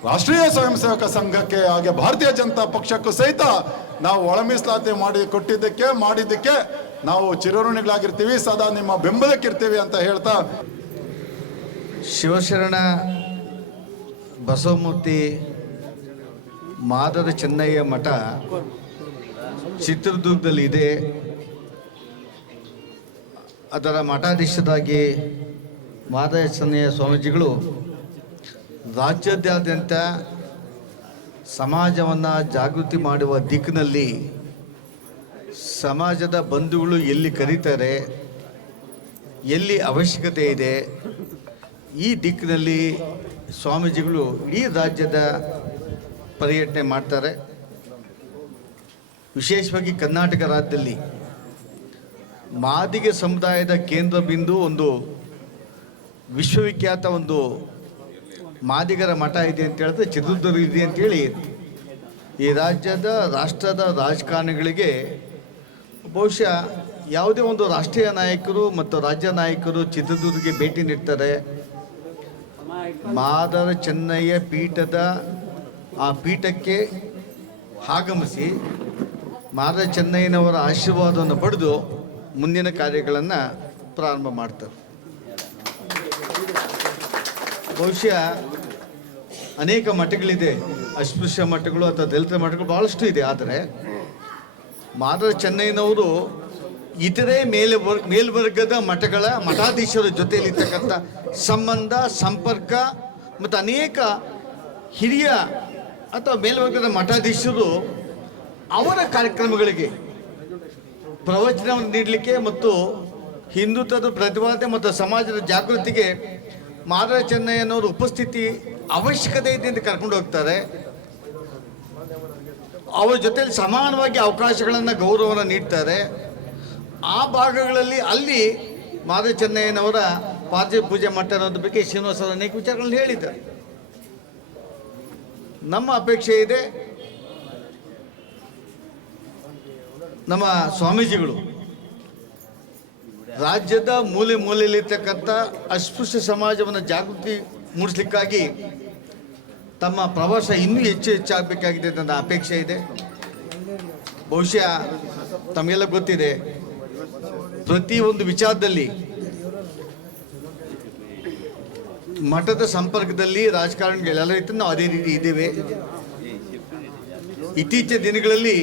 ರಾಷ್ಟ್ರೀಯ ಸ್ವಯಂ ಸೇವಕ ಸಂಘಕ್ಕೆ ಹಾಗೆ ಭಾರತೀಯ ಜನತಾ ಪಕ್ಷಕ್ಕೂ ಸಹಿತ ನಾವು ಒಳ ಮೀಸಲಾತಿ ಮಾಡಿದ್ದಕ್ಕೆ ನಾವು ಚಿರಋಣಿಗಳಾಗಿರ್ತೀವಿ, ಸದಾ ನಿಮ್ಮ ಬೆಂಬಲಕ್ಕಿರ್ತೀವಿ ಅಂತ ಹೇಳ್ತಾ, ಶಿವಶರಣ ಬಸವಮೂರ್ತಿ ಮಾದರ ಚೆನ್ನಯ್ಯ ಮಠ ಚಿತ್ರದುರ್ಗದಲ್ಲಿ ಇದೆ. ಅದರ ಮಠಾಧೀಶರಾಗಿ ಮಾದರ ಚೆನ್ನಯ್ಯ ಸ್ವಾಮೀಜಿಗಳು ರಾಜ್ಯಾದ್ಯಂತ ಸಮಾಜವನ್ನು ಜಾಗೃತಿ ಮಾಡುವ ದಿಕ್ಕಿನಲ್ಲಿ ಸಮಾಜದ ಬಂಧುಗಳು ಎಲ್ಲಿ ಕರೀತಾರೆ, ಎಲ್ಲಿ ಅವಶ್ಯಕತೆ ಇದೆ, ಈ ದಿಕ್ಕಿನಲ್ಲಿ ಸ್ವಾಮೀಜಿಗಳು ಇಡೀ ರಾಜ್ಯದ ಪರ್ಯಟನೆ ಮಾಡ್ತಾರೆ. ವಿಶೇಷವಾಗಿ ಕರ್ನಾಟಕ ರಾಜ್ಯದಲ್ಲಿ ಮಾದಿಗ ಸಮುದಾಯದ ಕೇಂದ್ರ ಬಿಂದು ಒಂದು ವಿಶ್ವವಿಖ್ಯಾತ ಒಂದು ಮಾದಿಗರ ಮಠ ಇದೆ ಅಂತ ಹೇಳಿದ್ರೆ ಚಿತ್ರದುರ್ಗ ಇದೆ ಅಂತೇಳಿ ಈ ರಾಷ್ಟ್ರದ ರಾಜಕಾರಣಿಗಳಿಗೆ ಬಹುಶಃ ಯಾವುದೇ ಒಂದು ರಾಷ್ಟ್ರೀಯ ನಾಯಕರು ಮತ್ತು ರಾಜ್ಯ ನಾಯಕರು ಚಿತ್ರದುರ್ಗಕ್ಕೆ ಭೇಟಿ ನೀಡ್ತಾರೆ. ಮಾದರ ಚೆನ್ನಯ್ಯ ಪೀಠದ ಆ ಪೀಠಕ್ಕೆ ಆಗಮಿಸಿ ಮಾದರ ಚೆನ್ನಯ್ಯನವರ ಆಶೀರ್ವಾದವನ್ನು ಪಡೆದು ಮುಂದಿನ ಕಾರ್ಯಗಳನ್ನು ಪ್ರಾರಂಭ ಮಾಡ್ತಾರೆ. ಬಹುಶಃ ಅನೇಕ ಮಠಗಳಿದೆ, ಅಸ್ಪೃಶ್ಯ ಮಠಗಳು ಅಥವಾ ದಲಿತ ಮಠಗಳು ಭಾಳಷ್ಟು ಇದೆ. ಆದರೆ ಮಾದರ ಚೆನ್ನಯ್ಯನವರು ಇತರೆ ಮೇಲ್ವರ್ಗದ ಮಠಗಳ ಮಠಾಧೀಶರ ಜೊತೆಯಲ್ಲಿರ್ತಕ್ಕಂಥ ಸಂಬಂಧ, ಸಂಪರ್ಕ ಮತ್ತು ಅನೇಕ ಹಿರಿಯ ಅಥವಾ ಮೇಲ್ವರ್ಗದ ಮಠಾಧೀಶರು ಅವರ ಕಾರ್ಯಕ್ರಮಗಳಿಗೆ ಪ್ರವಚನವನ್ನು ನೀಡಲಿಕ್ಕೆ ಮತ್ತು ಹಿಂದುತ್ವದ ಪ್ರತಿಪಾದನೆ ಮತ್ತು ಸಮಾಜದ ಜಾಗೃತಿಗೆ ಮಾದರ ಚೆನ್ನಯ್ಯನವರ ಉಪಸ್ಥಿತಿ ಅವಶ್ಯಕತೆ ಇದೆ ಅಂತ ಕರ್ಕೊಂಡು ಹೋಗ್ತಾರೆ. ಅವರ ಜೊತೆಯಲ್ಲಿ ಸಮಾನವಾಗಿ ಅವಕಾಶಗಳನ್ನು, ಗೌರವವನ್ನು ನೀಡ್ತಾರೆ. ಆ ಭಾಗಗಳಲ್ಲಿ ಅಲ್ಲಿ ಮಾದರ ಚೆನ್ನಯ್ಯನವರ ಪಾದ ಪೂಜೆ ಮಾಡ್ತಾರೋದ್ರ ಬಗ್ಗೆ ಶ್ರೀನಿವಾಸ ಅನೇಕ ವಿಚಾರಗಳನ್ನು ಹೇಳಿದ್ದಾರೆ. ನಮ್ಮ ಅಪೇಕ್ಷೆ ಇದೆ ನಮ್ಮ ಸ್ವಾಮೀಜಿಗಳು ರಾಜ್ಯದ ಮೂಲೆ ಮೂಲೆಯಲ್ಲಿರ್ತಕ್ಕಂಥ ಅಸ್ಪೃಶ್ಯ ಸಮಾಜವನ್ನು ಜಾಗೃತಿ ಮೂಡಿಸ್ಲಿಕ್ಕಾಗಿ ತಮ್ಮ ಪ್ರವಾಸ ಇನ್ನೂ ಹೆಚ್ಚಾಗಬೇಕಾಗಿದೆ ನನ್ನ ಅಪೇಕ್ಷೆ ಇದೆ. ಬಹುಶಃ ತಮಗೆಲ್ಲ ಗೊತ್ತಿದೆ, ಪ್ರತಿಯೊಂದು ವಿಚಾರದಲ್ಲಿ ಮಠದ ಸಂಪರ್ಕದಲ್ಲಿ ರಾಜಕಾರಣಿಗಳೆಲ್ಲ ರೀತಿ ನಾವು ಅದೇ ರೀತಿ ಇದ್ದೇವೆ. ಇತ್ತೀಚಿನ ದಿನಗಳಲ್ಲಿ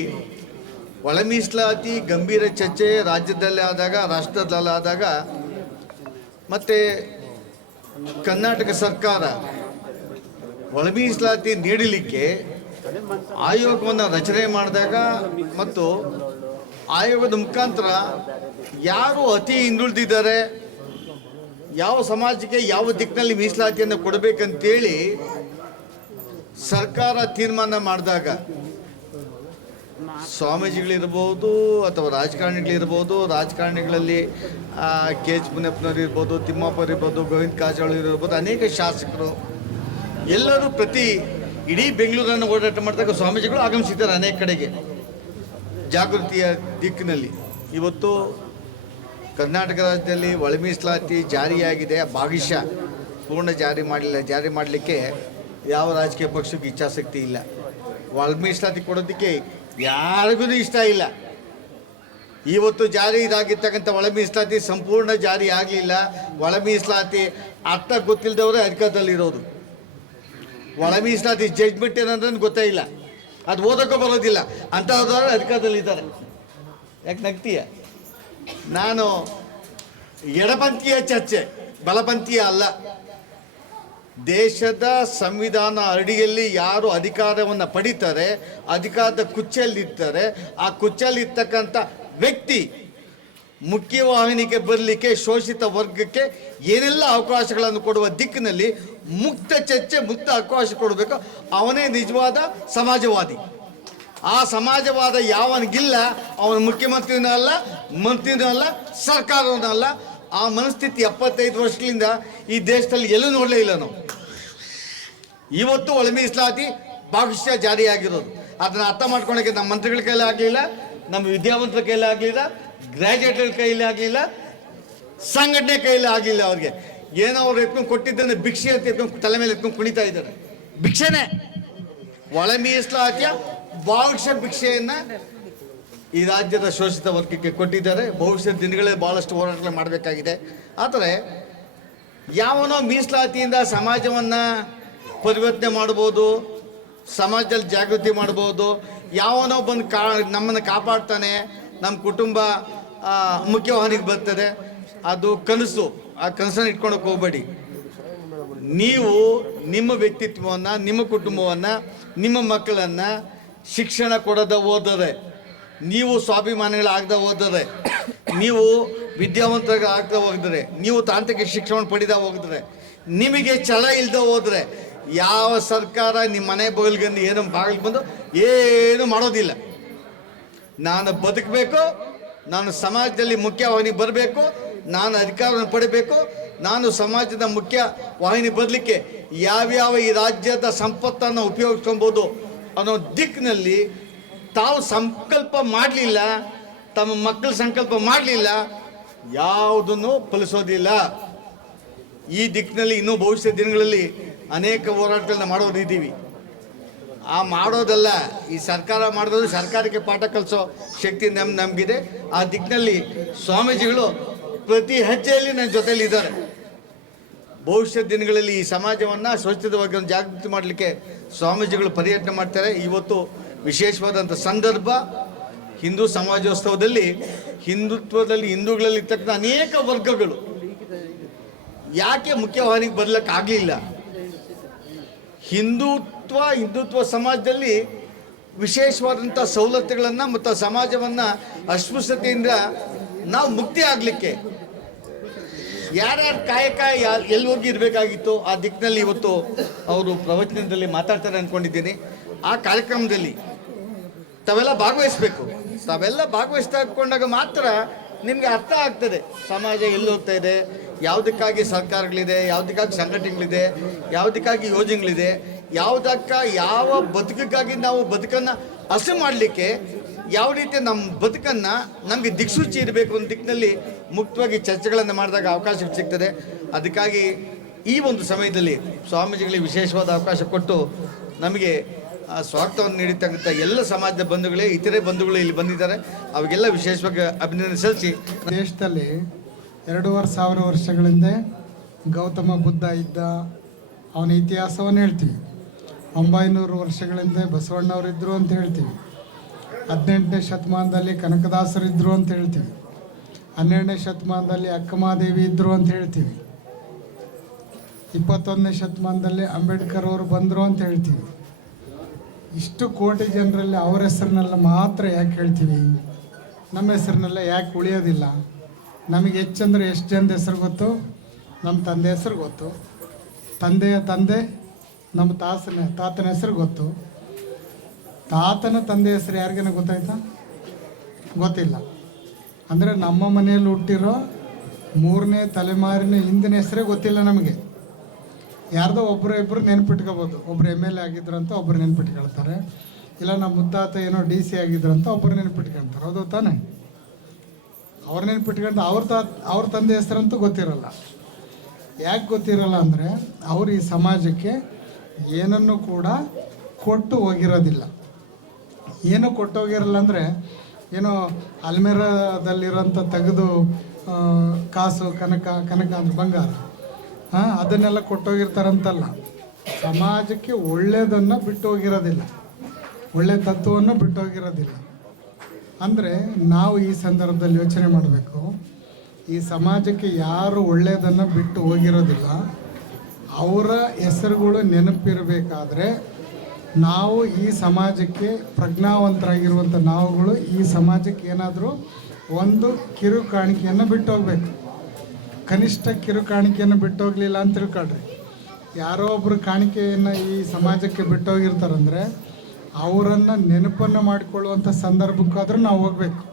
ಒಳ ಮೀಸಲಾತಿ ಗಂಭೀರ ಚರ್ಚೆ ರಾಜ್ಯದಲ್ಲಿ ಆದಾಗ, ರಾಷ್ಟ್ರದಲ್ಲಿ ಆದಾಗ, ಮತ್ತು ಕರ್ನಾಟಕ ಸರ್ಕಾರ ಒಳ ಮೀಸಲಾತಿ ನೀಡಲಿಕ್ಕೆ ಆಯೋಗವನ್ನು ರಚನೆ ಮಾಡಿದಾಗ ಮತ್ತು ಆಯೋಗದ ಮುಖಾಂತರ ಯಾರು ಅತಿ ಹಿಂದುಳಿದಿದ್ದಾರೆ, ಯಾವ ಸಮಾಜಕ್ಕೆ ಯಾವ ದಿಕ್ಕಿನಲ್ಲಿ ಮೀಸಲಾತಿಯನ್ನು ಕೊಡಬೇಕಂತೇಳಿ ಸರ್ಕಾರ ತೀರ್ಮಾನ ಮಾಡಿದಾಗ ಸ್ವಾಮೀಜಿಗಳಿರ್ಬೋದು ಅಥವಾ ರಾಜಕಾರಣಿಗಳಿರ್ಬೋದು, ರಾಜಕಾರಣಿಗಳಲ್ಲಿ ಕೆ.ಎಚ್. ಮುನಿಯಪ್ಪನವ್ರು ಇರ್ಬೋದು, ತಿಮ್ಮಪ್ಪ ಇರ್ಬೋದು, ಗೋವಿಂದ ಕಾರಜೋಳ ಇರ್ಬೋದು, ಅನೇಕ ಶಾಸಕರು ಎಲ್ಲರೂ ಇಡೀ ಬೆಂಗಳೂರನ್ನು ಓಡಾಟ ಮಾಡಿದಾಗ ಸ್ವಾಮೀಜಿಗಳು ಆಗಮಿಸಿದ್ದಾರೆ ಅನೇಕ ಕಡೆಗೆ ಜಾಗೃತಿಯ ದಿಕ್ಕಿನಲ್ಲಿ. ಇವತ್ತು ಕರ್ನಾಟಕ ರಾಜ್ಯದಲ್ಲಿ ಒಳ ಮೀಸಲಾತಿ ಜಾರಿಯಾಗಿದೆ, ಭಾಗಶಃ ಪೂರ್ಣ ಜಾರಿ ಮಾಡಲಿಕ್ಕೆ ಯಾವ ರಾಜಕೀಯ ಪಕ್ಷಕ್ಕೂ ಇಚ್ಛಾಸಕ್ತಿ ಇಲ್ಲ. ಒಳ ಮೀಸಲಾತಿ ಕೊಡೋದಕ್ಕೆ ಯಾರಿಗೂ ಇಷ್ಟ ಇಲ್ಲ. ಇವತ್ತು ಜಾರಿ ಇದಾಗಿರ್ತಕ್ಕಂಥ ಒಳ ಮೀಸಲಾತಿ ಸಂಪೂರ್ಣ ಜಾರಿ ಆಗಲಿಲ್ಲ. ಒಳ ಮೀಸಲಾತಿ ಅರ್ಥ ಗೊತ್ತಿಲ್ಲದವರೇ ಅಧಿಕಾರದಲ್ಲಿರೋದು. ಒಳ ಮೀಸಲಾತಿ ಜಡ್ಜ್ಮೆಂಟ್ ಏನಂದ್ರೆ ಗೊತ್ತೇ ಇಲ್ಲ, ಅದು ಓದೋಕ್ಕೂ ಬರೋದಿಲ್ಲ, ಅಂಥವ್ರು ಅಧಿಕಾರದಲ್ಲಿದ್ದಾರೆ. ಯಾಕೆ ನಗ್ತೀಯ? ನಾನು ಎಡಪಂಥೀಯ ಚರ್ಚೆ, ಬಲಪಂಥೀಯ ಅಲ್ಲ. ದೇಶದ ಸಂವಿಧಾನ ಅಡಿಯಲ್ಲಿ ಯಾರು ಅಧಿಕಾರವನ್ನು ಪಡಿತಾರೆ, ಅಧಿಕಾರದ ಕುಚ್ಚಲ್ಲಿರ್ತಾರೆ, ಆ ಕುಚ್ಚಲ್ಲಿರ್ತಕ್ಕಂಥ ವ್ಯಕ್ತಿ ಮುಖ್ಯವಾಹಿನಿಗೆ ಬರಲಿಕ್ಕೆ ಶೋಷಿತ ವರ್ಗಕ್ಕೆ ಏನೆಲ್ಲ ಅವಕಾಶಗಳನ್ನು ಕೊಡುವ ದಿಕ್ಕಿನಲ್ಲಿ ಮುಕ್ತ ಚರ್ಚೆ, ಮುಕ್ತ ಅವಕಾಶ ಕೊಡಬೇಕು. ಅವನೇ ನಿಜವಾದ ಸಮಾಜವಾದಿ. ಆ ಸಮಾಜವಾದ ಯಾವನಿಗಿಲ್ಲ ಅವನು ಮುಖ್ಯಮಂತ್ರಿನೂ ಅಲ್ಲ, ಮಂತ್ರಿನೂ ಅಲ್ಲ, ಸರ್ಕಾರವೂ ಅಲ್ಲ. ಆ ಮನಸ್ಥಿತಿ 75 ವರ್ಷಗಳಿಂದ ಈ ದೇಶದಲ್ಲಿ ಎಲ್ಲೂ ನೋಡಲೇ ಇಲ್ಲ ನಾವು. ಇವತ್ತು ಒಳ ಮೀಸಲಾತಿ ಭಾಗಶಃ ಜಾರಿಯಾಗಿರೋದು. ಅದನ್ನು ಅರ್ಥ ಮಾಡ್ಕೊಳ್ಳೋಕ್ಕೆ ನಮ್ಮ ಮಂತ್ರಿಗಳ ಕೈಲಿ ಆಗಲಿಲ್ಲ, ನಮ್ಮ ವಿದ್ಯಾವಂತರ ಕೈಲಿ ಆಗಲಿಲ್ಲ, ಗ್ರ್ಯಾಜುಯೇಟ್ಗಳ ಕೈಲಿ ಆಗಲಿಲ್ಲ, ಸಂಘಟನೆ ಕೈಲಿ ಆಗಲಿಲ್ಲ. ಅವ್ರಿಗೆ ಏನೋ ಅವ್ರು ಎತ್ಕೊಂಡು ಕೊಟ್ಟಿದ್ದನ್ನು ಭಿಕ್ಷೆ ಅಂತ ಎತ್ಕೊಂಡು ತಲೆ ಮೇಲೆ ಎತ್ಕೊಂಡು ಕುಣಿತಾ ಇದ್ದಾರೆ. ಭಿಕ್ಷೆನೇ ಒಳ ಮೀಸಲಾತಿಯ ಭಾಗಶಃ ಭಿಕ್ಷೆಯನ್ನು ಈ ರಾಜ್ಯದ ಶೋಷಿತ ವರ್ಗಕ್ಕೆ ಕೊಟ್ಟಿದ್ದಾರೆ. ಭವಿಷ್ಯದ ದಿನಗಳಲ್ಲಿ ಭಾಳಷ್ಟು ಹೋರಾಟಗಳು ಮಾಡಬೇಕಾಗಿದೆ. ಆದರೆ ಯಾವನೋ ಮೀಸಲಾತಿಯಿಂದ ಸಮಾಜವನ್ನು ಪರಿವರ್ತನೆ ಮಾಡ್ಬೋದು, ಸಮಾಜದಲ್ಲಿ ಜಾಗೃತಿ ಮಾಡ್ಬೋದು, ಯಾವನೋ ಬಂದು ನಮ್ಮನ್ನು ಕಾಪಾಡ್ತಾನೆ, ನಮ್ಮ ಕುಟುಂಬ ಮುಖ್ಯವಾಹಿನಿಗೆ ಬರ್ತದೆ, ಅದು ಕನಸು. ಆ ಕನಸನ್ನು ಇಟ್ಕೊಳಕ್ಕೆ ಹೋಗಬೇಡಿ. ನೀವು ನಿಮ್ಮ ವ್ಯಕ್ತಿತ್ವವನ್ನು, ನಿಮ್ಮ ಕುಟುಂಬವನ್ನು, ನಿಮ್ಮ ಮಕ್ಕಳನ್ನು ಶಿಕ್ಷಣ ಕೊಡದ ಹೋದರೆ, ನೀವು ಸ್ವಾಭಿಮಾನಿಗಳಾಗದ ಹೋದರೆ, ನೀವು ವಿದ್ಯಾವಂತರಾಗ ಆಗ್ತಾ ಹೋಗಿದ್ರೆ, ನೀವು ತಾಂತ್ರಿಕ ಶಿಕ್ಷಣ ಪಡೆದ ಹೋಗಿದ್ರೆ, ನಿಮಗೆ ಛಲ ಇಲ್ಲದೆ ಹೋದರೆ ಯಾವ ಸರ್ಕಾರ ನಿಮ್ಮ ಮನೆ ಬಗಲ್ಗಂದು ಏನೋ ಬಾಗಿಲು ಬಂದು ಏನು ಮಾಡೋದಿಲ್ಲ. ನಾನು ಬದುಕಬೇಕು, ನಾನು ಸಮಾಜದಲ್ಲಿ ಮುಖ್ಯವಾಹಿನಿ ಬರಬೇಕು, ನಾನು ಅಧಿಕಾರವನ್ನು ಪಡಿಬೇಕು, ನಾನು ಸಮಾಜದ ಮುಖ್ಯ ವಾಹಿನಿ ಬರಲಿಕ್ಕೆ ಯಾವ್ಯಾವ ಈ ರಾಜ್ಯದ ಸಂಪತ್ತನ್ನು ಉಪಯೋಗಿಸ್ಕೊಬೋದು ಅನ್ನೋ ದಿಕ್ಕಿನಲ್ಲಿ ತಾವು ಸಂಕಲ್ಪ ಮಾಡಲಿಲ್ಲ, ತಮ್ಮ ಮಕ್ಕಳ ಸಂಕಲ್ಪ ಮಾಡಲಿಲ್ಲ, ಯಾವುದನ್ನು ಫಲಿಸೋದಿಲ್ಲ. ಈ ದಿಕ್ಕಿನಲ್ಲಿ ಇನ್ನೂ ಭವಿಷ್ಯದ ದಿನಗಳಲ್ಲಿ ಅನೇಕ ಹೋರಾಟಗಳನ್ನ ಮಾಡೋದಿದ್ದೀವಿ. ಆ ಮಾಡೋದಲ್ಲ, ಈ ಸರ್ಕಾರ ಮಾಡೋದು ಸರ್ಕಾರಕ್ಕೆ ಪಾಠ ಕಲಿಸೋ ಶಕ್ತಿ ನಮಗಿದೆ. ಆ ದಿಕ್ಕಿನಲ್ಲಿ ಸ್ವಾಮೀಜಿಗಳು ಪ್ರತಿ ಹೆಜ್ಜೆಯಲ್ಲಿ ನನ್ನ ಜೊತೆಯಲ್ಲಿ ಇದ್ದಾರೆ. ಭವಿಷ್ಯದ ದಿನಗಳಲ್ಲಿ ಈ ಸಮಾಜವನ್ನು ಶೋಷಿತ ವರ್ಗವನ್ನು ಜಾಗೃತಿ ಮಾಡಲಿಕ್ಕೆ ಸ್ವಾಮೀಜಿಗಳು ಪರ್ಯಟನೆ ಮಾಡ್ತಾರೆ. ಇವತ್ತು ವಿಶೇಷವಾದಂಥ ಸಂದರ್ಭ. ಹಿಂದೂ ಸಮಾಜೋತ್ಸವದಲ್ಲಿ ಹಿಂದುತ್ವದಲ್ಲಿ ಹಿಂದೂಗಳಲ್ಲಿ ಇರ್ತಕ್ಕಂಥ ಅನೇಕ ವರ್ಗಗಳು ಯಾಕೆ ಮುಖ್ಯವಾಹಿನಿಗೆ ಬರಲಿಕ್ಕಾಗಲಿಲ್ಲ? ಹಿಂದುತ್ವ ಸಮಾಜದಲ್ಲಿ ವಿಶೇಷವಾದಂಥ ಸವಲತ್ತುಗಳನ್ನು ಮತ್ತು ಸಮಾಜವನ್ನು ಅಸ್ಪೃಶ್ಯತೆಯಿಂದ ನಾವು ಮುಕ್ತಿ ಆಗಲಿಕ್ಕೆ ಯಾರ್ಯಾರು ಕಾಯಕ ಎಲ್ಲಿ ಹೋಗಿ ಇರಬೇಕಾಗಿತ್ತು ಆ ದಿಕ್ಕಿನಲ್ಲಿ ಇವತ್ತು ಅವರು ಪ್ರವಚನದಲ್ಲಿ ಮಾತಾಡ್ತಾರೆ ಅಂದ್ಕೊಂಡಿದ್ದೀನಿ. ಆ ಕಾರ್ಯಕ್ರಮದಲ್ಲಿ ತಾವೆಲ್ಲ ಭಾಗವಹಿಸಬೇಕು. ತಾವೆಲ್ಲ ಭಾಗವಹಿಸ್ತಾ ಇಟ್ಕೊಂಡಾಗ ಮಾತ್ರ ನಿಮಗೆ ಅರ್ಥ ಆಗ್ತದೆ ಸಮಾಜ ಎಲ್ಲಿ ಹೋಗ್ತಾ ಇದೆ, ಯಾವುದಕ್ಕಾಗಿ ಸರ್ಕಾರಗಳಿದೆ, ಯಾವುದಕ್ಕಾಗಿ ಸಂಘಟನೆಗಳಿದೆ, ಯಾವುದಕ್ಕಾಗಿ ಯೋಜನೆಗಳಿದೆ, ಯಾವ ಬದುಕಿಗಾಗಿ ನಾವು ಬದುಕನ್ನು ಹಸು ಮಾಡಲಿಕ್ಕೆ ಯಾವ ರೀತಿ ನಮ್ಮ ಬದುಕನ್ನು ನಮಗೆ ದಿಕ್ಸೂಚಿ ಇರಬೇಕು ಅನ್ನೋ ದಿಕ್ಕಿನಲ್ಲಿ ಮುಕ್ತವಾಗಿ ಚರ್ಚೆಗಳನ್ನು ಮಾಡಿದಾಗ ಅವಕಾಶ ಸಿಗ್ತದೆ. ಅದಕ್ಕಾಗಿ ಈ ಒಂದು ಸಮಯದಲ್ಲಿ ಸ್ವಾಮೀಜಿಗಳಿಗೆ ವಿಶೇಷವಾದ ಅವಕಾಶ ಕೊಟ್ಟು ನಮಗೆ ಸ್ವಾಗತವನ್ನು ನೀಡಿರ್ತಕ್ಕಂಥ ಎಲ್ಲ ಸಮಾಜದ ಬಂಧುಗಳೇ, ಇತರೆ ಬಂಧುಗಳು ಇಲ್ಲಿ ಬಂದಿದ್ದಾರೆ, ಅವಾಗೆಲ್ಲ ವಿಶೇಷವಾಗಿ ಅಭಿನಂದನೆ ಸಲ್ಲಿಸಿ. ದೇಶದಲ್ಲಿ 2500 ವರ್ಷಗಳಿಂದ ಗೌತಮ ಬುದ್ಧ ಇದ್ದ, ಅವನ ಇತಿಹಾಸವನ್ನು ಹೇಳ್ತೀವಿ. 900 ವರ್ಷಗಳಿಂದ ಬಸವಣ್ಣವರಿದ್ದರು ಅಂತ ಹೇಳ್ತೀವಿ. 18ನೇ ಶತಮಾನದಲ್ಲಿ ಕನಕದಾಸರಿದ್ದರು ಅಂತ ಹೇಳ್ತೀವಿ. 12ನೇ ಶತಮಾನದಲ್ಲಿ ಅಕ್ಕಮಹಾದೇವಿ ಇದ್ದರು ಅಂತ ಹೇಳ್ತೀವಿ. 21ನೇ ಶತಮಾನದಲ್ಲಿ ಅಂಬೇಡ್ಕರ್ ಅವರು ಬಂದರು ಅಂತ ಹೇಳ್ತೀವಿ. ಇಷ್ಟು ಕೋಟಿ ಜನರಲ್ಲಿ ಅವ್ರ ಹೆಸರಿನೆಲ್ಲ ಮಾತ್ರ ಯಾಕೆ ಹೇಳ್ತೀವಿ? ನಮ್ಮ ಹೆಸರಿನೆಲ್ಲ ಯಾಕೆ ಉಳಿಯೋದಿಲ್ಲ? ನಮಗೆ ಹೆಚ್ಚಂದ್ರೆ ಎಷ್ಟು ಜನದ ಹೆಸರು ಗೊತ್ತು? ನಮ್ಮ ತಂದೆ ಹೆಸರು ಗೊತ್ತು, ತಂದೆಯ ತಂದೆ ನಮ್ಮ ತಾತನ ಹೆಸರು ಗೊತ್ತು. ತಾತನ ತಂದೆ ಹೆಸರು ಯಾರಿಗೇನ ಗೊತ್ತಾಯ್ತಾ? ಗೊತ್ತಿಲ್ಲ. ಅಂದರೆ ನಮ್ಮ ಮನೆಯಲ್ಲಿ ಹುಟ್ಟಿರೋ 3ನೇ ತಲೆಮಾರಿನ ಹಿಂದಿನ ಹೆಸರೇ ಗೊತ್ತಿಲ್ಲ ನಮಗೆ. ಯಾರ್ದೋ ಇಬ್ಬರು ನೆನ್ಪಿಟ್ಕೋಬೋದು. ಒಬ್ರು MLA ಆಗಿದ್ರು ಅಂತ ಒಬ್ಬರು ನೆನ್ಪಿಟ್ಕೊಳ್ತಾರೆ, ಇಲ್ಲ ನಮ್ಮ ಮುತ್ತಾತ ಏನೋ DC ಆಗಿದ್ರು ಅಂತ ಒಬ್ಬರು ನೆನ್ಪಿಟ್ಕೊಳ್ತಾರೆ. ಹೌದು ತಾನೆ? ಅವ್ರು ನೆನ್ಪಿಟ್ಕೊಂಡು ಅವ್ರ ತಂದೆ ಹೆಸರಂತೂ ಗೊತ್ತಿರಲ್ಲ. ಯಾಕೆ ಗೊತ್ತಿರಲ್ಲ ಅಂದರೆ ಅವರು ಈ ಸಮಾಜಕ್ಕೆ ಏನನ್ನು ಕೂಡ ಕೊಟ್ಟು ಹೋಗಿರೋದಿಲ್ಲ. ಏನೂ ಕೊಟ್ಟು ಹೋಗಿರಲ್ಲ ಅಂದರೆ ಏನೋ ಅಲ್ಮೇರಾದಲ್ಲಿರೋಂಥ ತೆಗೆದು ಕಾಸು, ಕನಕ ಅಂದ್ರೆ ಬಂಗಾರ, ಅದನ್ನೆಲ್ಲ ಕೊಟ್ಟೋಗಿರ್ತಾರಂತಲ್ಲ. ಸಮಾಜಕ್ಕೆ ಒಳ್ಳೆಯದನ್ನು ಬಿಟ್ಟು ಹೋಗಿರೋದಿಲ್ಲ, ಒಳ್ಳೆಯ ತತ್ವವನ್ನು ಬಿಟ್ಟು ಹೋಗಿರೋದಿಲ್ಲ. ಅಂದರೆ ನಾವು ಈ ಸಂದರ್ಭದಲ್ಲಿ ಯೋಚನೆ ಮಾಡಬೇಕು. ಈ ಸಮಾಜಕ್ಕೆ ಯಾರು ಒಳ್ಳೆಯದನ್ನು ಬಿಟ್ಟು ಹೋಗಿರೋದಿಲ್ಲ. ಅವರ ಹೆಸರುಗಳು ನೆನಪಿರಬೇಕಾದ್ರೆ ನಾವು ಈ ಸಮಾಜಕ್ಕೆ ಪ್ರಜ್ಞಾವಂತರಾಗಿರುವಂಥ ನಾವುಗಳು ಈ ಸಮಾಜಕ್ಕೆ ಏನಾದರೂ ಒಂದು ಕಿರು ಕಾಣಿಕೆಯನ್ನು ಬಿಟ್ಟು ಹೋಗ್ಬೇಕು. ಕನಿಷ್ಠ ಕಿರು ಕಾಣಿಕೆಯನ್ನು ಬಿಟ್ಟು ಹೋಗಲಿಲ್ಲ ಅಂತ ತಿಳ್ಕೊಳ್ರಿ. ಯಾರೋ ಒಬ್ಬರು ಕಾಣಿಕೆಯನ್ನು ಈ ಸಮಾಜಕ್ಕೆ ಬಿಟ್ಟು ಹೋಗಿರ್ತಾರಂದರೆ ಅವರನ್ನು ನೆನಪನ್ನು ಮಾಡಿಕೊಳ್ಳುವಂಥ ಸಂದರ್ಭಕ್ಕಾದರೂ ನಾವು ಹೋಗಬೇಕು.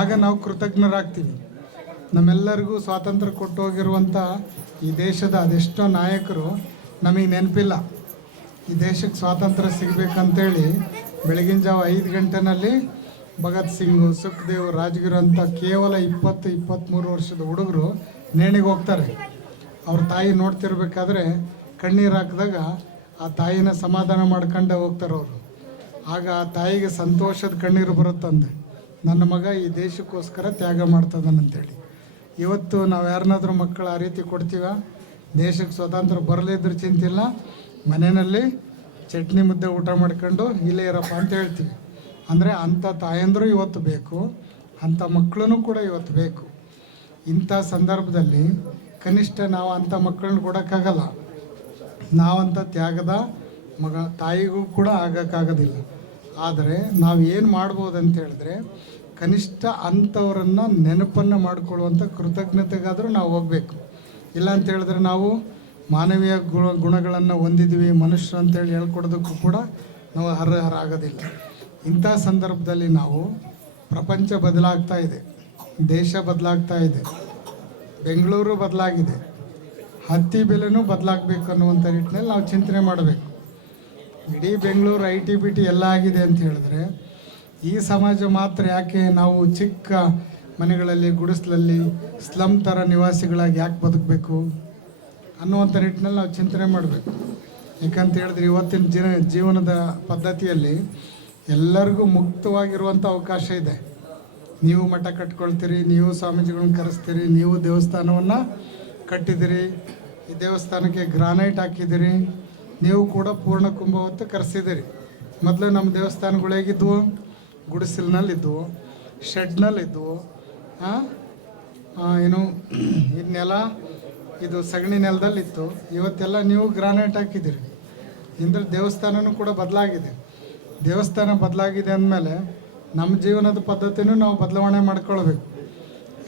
ಆಗ ನಾವು ಕೃತಜ್ಞರಾಗ್ತೀವಿ. ನಮ್ಮೆಲ್ಲರಿಗೂ ಸ್ವಾತಂತ್ರ್ಯ ಕೊಟ್ಟು ಹೋಗಿರುವಂಥ ಈ ದೇಶದ ಅದೆಷ್ಟೋ ನಾಯಕರು ನಮಗೆ ನೆನಪಿಲ್ಲ. ಈ ದೇಶಕ್ಕೆ ಸ್ವಾತಂತ್ರ್ಯ ಸಿಗಬೇಕಂತೇಳಿ ಬೆಳಗಿನ ಜಾವ 5 ಗಂಟೆನಲ್ಲಿ ಭಗತ್ ಸಿಂಗು, ಸುಖ್ದೇವ್, ರಾಜ್ಗುರು ಅಂತ ಕೇವಲ 20-23 ವರ್ಷದ ಹುಡುಗರು ನೇಣಿಗೆ ಹೋಗ್ತಾರೆ. ಅವ್ರ ತಾಯಿ ನೋಡ್ತಿರ್ಬೇಕಾದ್ರೆ ಕಣ್ಣೀರು ಹಾಕಿದಾಗ ಆ ತಾಯಿನ ಸಮಾಧಾನ ಮಾಡ್ಕೊಂಡೇ ಹೋಗ್ತಾರೆ ಅವರು. ಆಗ ಆ ತಾಯಿಗೆ ಸಂತೋಷದ ಕಣ್ಣೀರು ಬರುತ್ತಂದೆ, ನನ್ನ ಮಗ ಈ ದೇಶಕ್ಕೋಸ್ಕರ ತ್ಯಾಗ ಮಾಡ್ತದನಂತೇಳಿ. ಇವತ್ತು ನಾವು ಯಾರನ್ನಾದ್ರೂ ಮಕ್ಕಳು ಆ ರೀತಿ ಕೊಡ್ತೀವ? ದೇಶಕ್ಕೆ ಸ್ವಾತಂತ್ರ್ಯ ಬರಲಿದ್ರೆ ಚಿಂತಿಲ್ಲ, ಮನೆಯಲ್ಲಿ ಚಟ್ನಿ ಮುದ್ದೆ ಊಟ ಮಾಡ್ಕೊಂಡು ಇಲ್ಲೇ ಇರಪ್ಪ ಅಂತ ಹೇಳ್ತೀವಿ. ಅಂದರೆ ಅಂಥ ತಾಯಂದರು ಇವತ್ತು ಬೇಕು, ಅಂಥ ಮಕ್ಕಳೂ ಕೂಡ ಇವತ್ತು ಬೇಕು. ಇಂಥ ಸಂದರ್ಭದಲ್ಲಿ ಕನಿಷ್ಠ ನಾವು ಅಂಥ ಮಕ್ಕಳನ್ನ ಕೊಡೋಕ್ಕಾಗಲ್ಲ. ನಾವಂಥ ತ್ಯಾಗದ ಮಗ ತಾಯಿಗೂ ಕೂಡ ಆಗೋಕ್ಕಾಗೋದಿಲ್ಲ. ಆದರೆ ನಾವು ಏನು ಮಾಡ್ಬೋದು ಅಂತ ಹೇಳಿದ್ರೆ ಕನಿಷ್ಠ ಅಂಥವ್ರನ್ನು ನೆನಪನ್ನು ಮಾಡಿಕೊಳ್ಳುವಂಥ ಕೃತಜ್ಞತೆಗಾದರೂ ನಾವು ಹೋಗಬೇಕು. ಇಲ್ಲ ಅಂತ ಹೇಳಿದ್ರೆ ನಾವು ಮಾನವೀಯ ಗುಣಗಳನ್ನು ಹೊಂದಿದ್ವಿ, ಮನುಷ್ಯರು ಅಂತೇಳಿ ಹೇಳ್ಕೊಡೋದಕ್ಕೂ ಕೂಡ ನಾವು ಅರ್ಹರಾಗೋದಿಲ್ಲ. ಇಂಥ ಸಂದರ್ಭದಲ್ಲಿ ನಾವು ಪ್ರಪಂಚ ಬದಲಾಗ್ತಾ ಇದೆ, ದೇಶ ಬದಲಾಗ್ತಾ ಇದೆ, ಬೆಂಗಳೂರು ಬದಲಾಗಿದೆ, ಹತ್ತಿ ಬೆಲೆನೂ ಬದಲಾಗಬೇಕು ಅನ್ನುವಂಥ ನಿಟ್ಟಿನಲ್ಲಿ ನಾವು ಚಿಂತನೆ ಮಾಡಬೇಕು. ಇಡೀ ಬೆಂಗಳೂರು IT-BT ಎಲ್ಲ ಆಗಿದೆ ಅಂತ ಹೇಳಿದ್ರೆ ಈ ಸಮಾಜ ಮಾತ್ರ ಯಾಕೆ ನಾವು ಚಿಕ್ಕ ಮನೆಗಳಲ್ಲಿ ಗುಡಿಸಲಲ್ಲಿ ಸ್ಲಮ್ ಥರ ನಿವಾಸಿಗಳಾಗಿ ಯಾಕೆ ಬದುಕಬೇಕು ಅನ್ನುವಂಥ ನಿಟ್ಟಿನಲ್ಲಿ ನಾವು ಚಿಂತನೆ ಮಾಡಬೇಕು. ಯಾಕಂತ ಹೇಳಿದ್ರೆ ಇವತ್ತಿನ ಜೀವನದ ಪದ್ಧತಿಯಲ್ಲಿ ಎಲ್ಲರಿಗೂ ಮುಕ್ತವಾಗಿರುವಂಥ ಅವಕಾಶ ಇದೆ. ನೀವು ಮಠ ಕಟ್ಕೊಳ್ತೀರಿ, ನೀವು ಸ್ವಾಮೀಜಿಗಳನ್ನ ಕರೆಸ್ತೀರಿ, ನೀವು ದೇವಸ್ಥಾನವನ್ನು ಕಟ್ಟಿದಿರಿ, ಈ ದೇವಸ್ಥಾನಕ್ಕೆ ಗ್ರಾನೈಟ್ ಹಾಕಿದಿರಿ, ನೀವು ಕೂಡ ಪೂರ್ಣ ಕುಂಭ ಹೊತ್ತು ಕರೆಸಿದಿರಿ. ಮೊದಲು ನಮ್ಮ ದೇವಸ್ಥಾನಗಳು ಹೇಗಿದ್ವು? ಗುಡಿಸಲಿನಲ್ಲಿದ್ದವು, ಶೆಡ್ನಲ್ಲಿದ್ದವು. ಏನು ಈ ನೆಲ ಇದು ಸಗಣಿ ನೆಲದಲ್ಲಿತ್ತು. ಇವತ್ತೆಲ್ಲ ನೀವು ಗ್ರಾನೈಟ್ ಹಾಕಿದ್ದೀರಿ. ಇಂದ್ರೆ ದೇವಸ್ಥಾನವೂ ಕೂಡ ಬದಲಾಗಿದೆ. ದೇವಸ್ಥಾನ ಬದಲಾಗಿದೆ ಅಂದಮೇಲೆ ನಮ್ಮ ಜೀವನದ ಪದ್ಧತಿನೂ ನಾವು ಬದಲಾವಣೆ ಮಾಡ್ಕೊಳ್ಬೇಕು.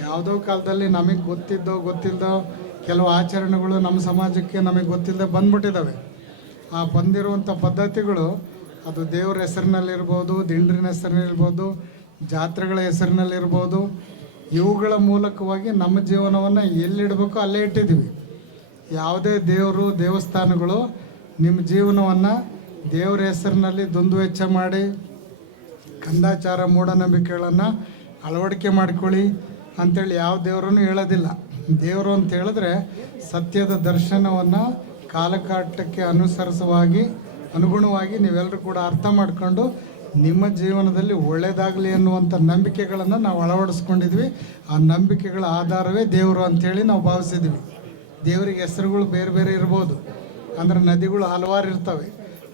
ಯಾವುದೋ ಕಾಲದಲ್ಲಿ ನಮಗೆ ಗೊತ್ತಿಲ್ಲದೋ ಕೆಲವು ಆಚರಣೆಗಳು ನಮ್ಮ ಸಮಾಜಕ್ಕೆ ನಮಗೆ ಗೊತ್ತಿಲ್ಲದೆ ಬಂದ್ಬಿಟ್ಟಿದ್ದಾವೆ. ಆ ಬಂದಿರುವಂಥ ಪದ್ಧತಿಗಳು ಅದು ದೇವ್ರ ಹೆಸರಿನಲ್ಲಿರ್ಬೋದು, ದಿಂಡ್ರಿನ ಹೆಸರಿನಲ್ಲಿರ್ಬೋದು, ಜಾತ್ರೆಗಳ ಹೆಸರಿನಲ್ಲಿರ್ಬೋದು, ಇವುಗಳ ಮೂಲಕವಾಗಿ ನಮ್ಮ ಜೀವನವನ್ನು ಎಲ್ಲಿಡಬೇಕು ಅಲ್ಲೇ ಇಟ್ಟಿದ್ದೀವಿ. ಯಾವುದೇ ದೇವರು ದೇವಸ್ಥಾನಗಳು ನಿಮ್ಮ ಜೀವನವನ್ನು ದೇವರ ಹೆಸರಿನಲ್ಲಿ ದುಂದುವೆಚ್ಚ ಮಾಡಿ ಕಂದಾಚಾರ ಮೂಢನಂಬಿಕೆಗಳನ್ನು ಅಳವಡಿಕೆ ಮಾಡಿಕೊಳ್ಳಿ ಅಂಥೇಳಿ ಯಾವ ದೇವರನ್ನು ಹೇಳೋದಿಲ್ಲ. ದೇವರು ಅಂತ ಹೇಳಿದ್ರೆ ಸತ್ಯದ ದರ್ಶನವನ್ನು ಕಾಲಘಟ್ಟಕ್ಕೆ ಅನುಗುಣವಾಗಿ ನೀವೆಲ್ಲರೂ ಕೂಡ ಅರ್ಥ ಮಾಡಿಕೊಂಡು ನಿಮ್ಮ ಜೀವನದಲ್ಲಿ ಒಳ್ಳೆಯದಾಗಲಿ ಅನ್ನುವಂಥ ನಂಬಿಕೆಗಳನ್ನು ನಾವು ಅಳವಡಿಸ್ಕೊಂಡಿದ್ವಿ. ಆ ನಂಬಿಕೆಗಳ ಆಧಾರವೇ ದೇವರು ಅಂಥೇಳಿ ನಾವು ಭಾವಿಸಿದ್ವಿ. ದೇವರಿಗೆ ಹೆಸರುಗಳು ಬೇರೆ ಬೇರೆ ಇರ್ಬೋದು. ಅಂದರೆ ನದಿಗಳು ಹಲವಾರು ಇರ್ತವೆ.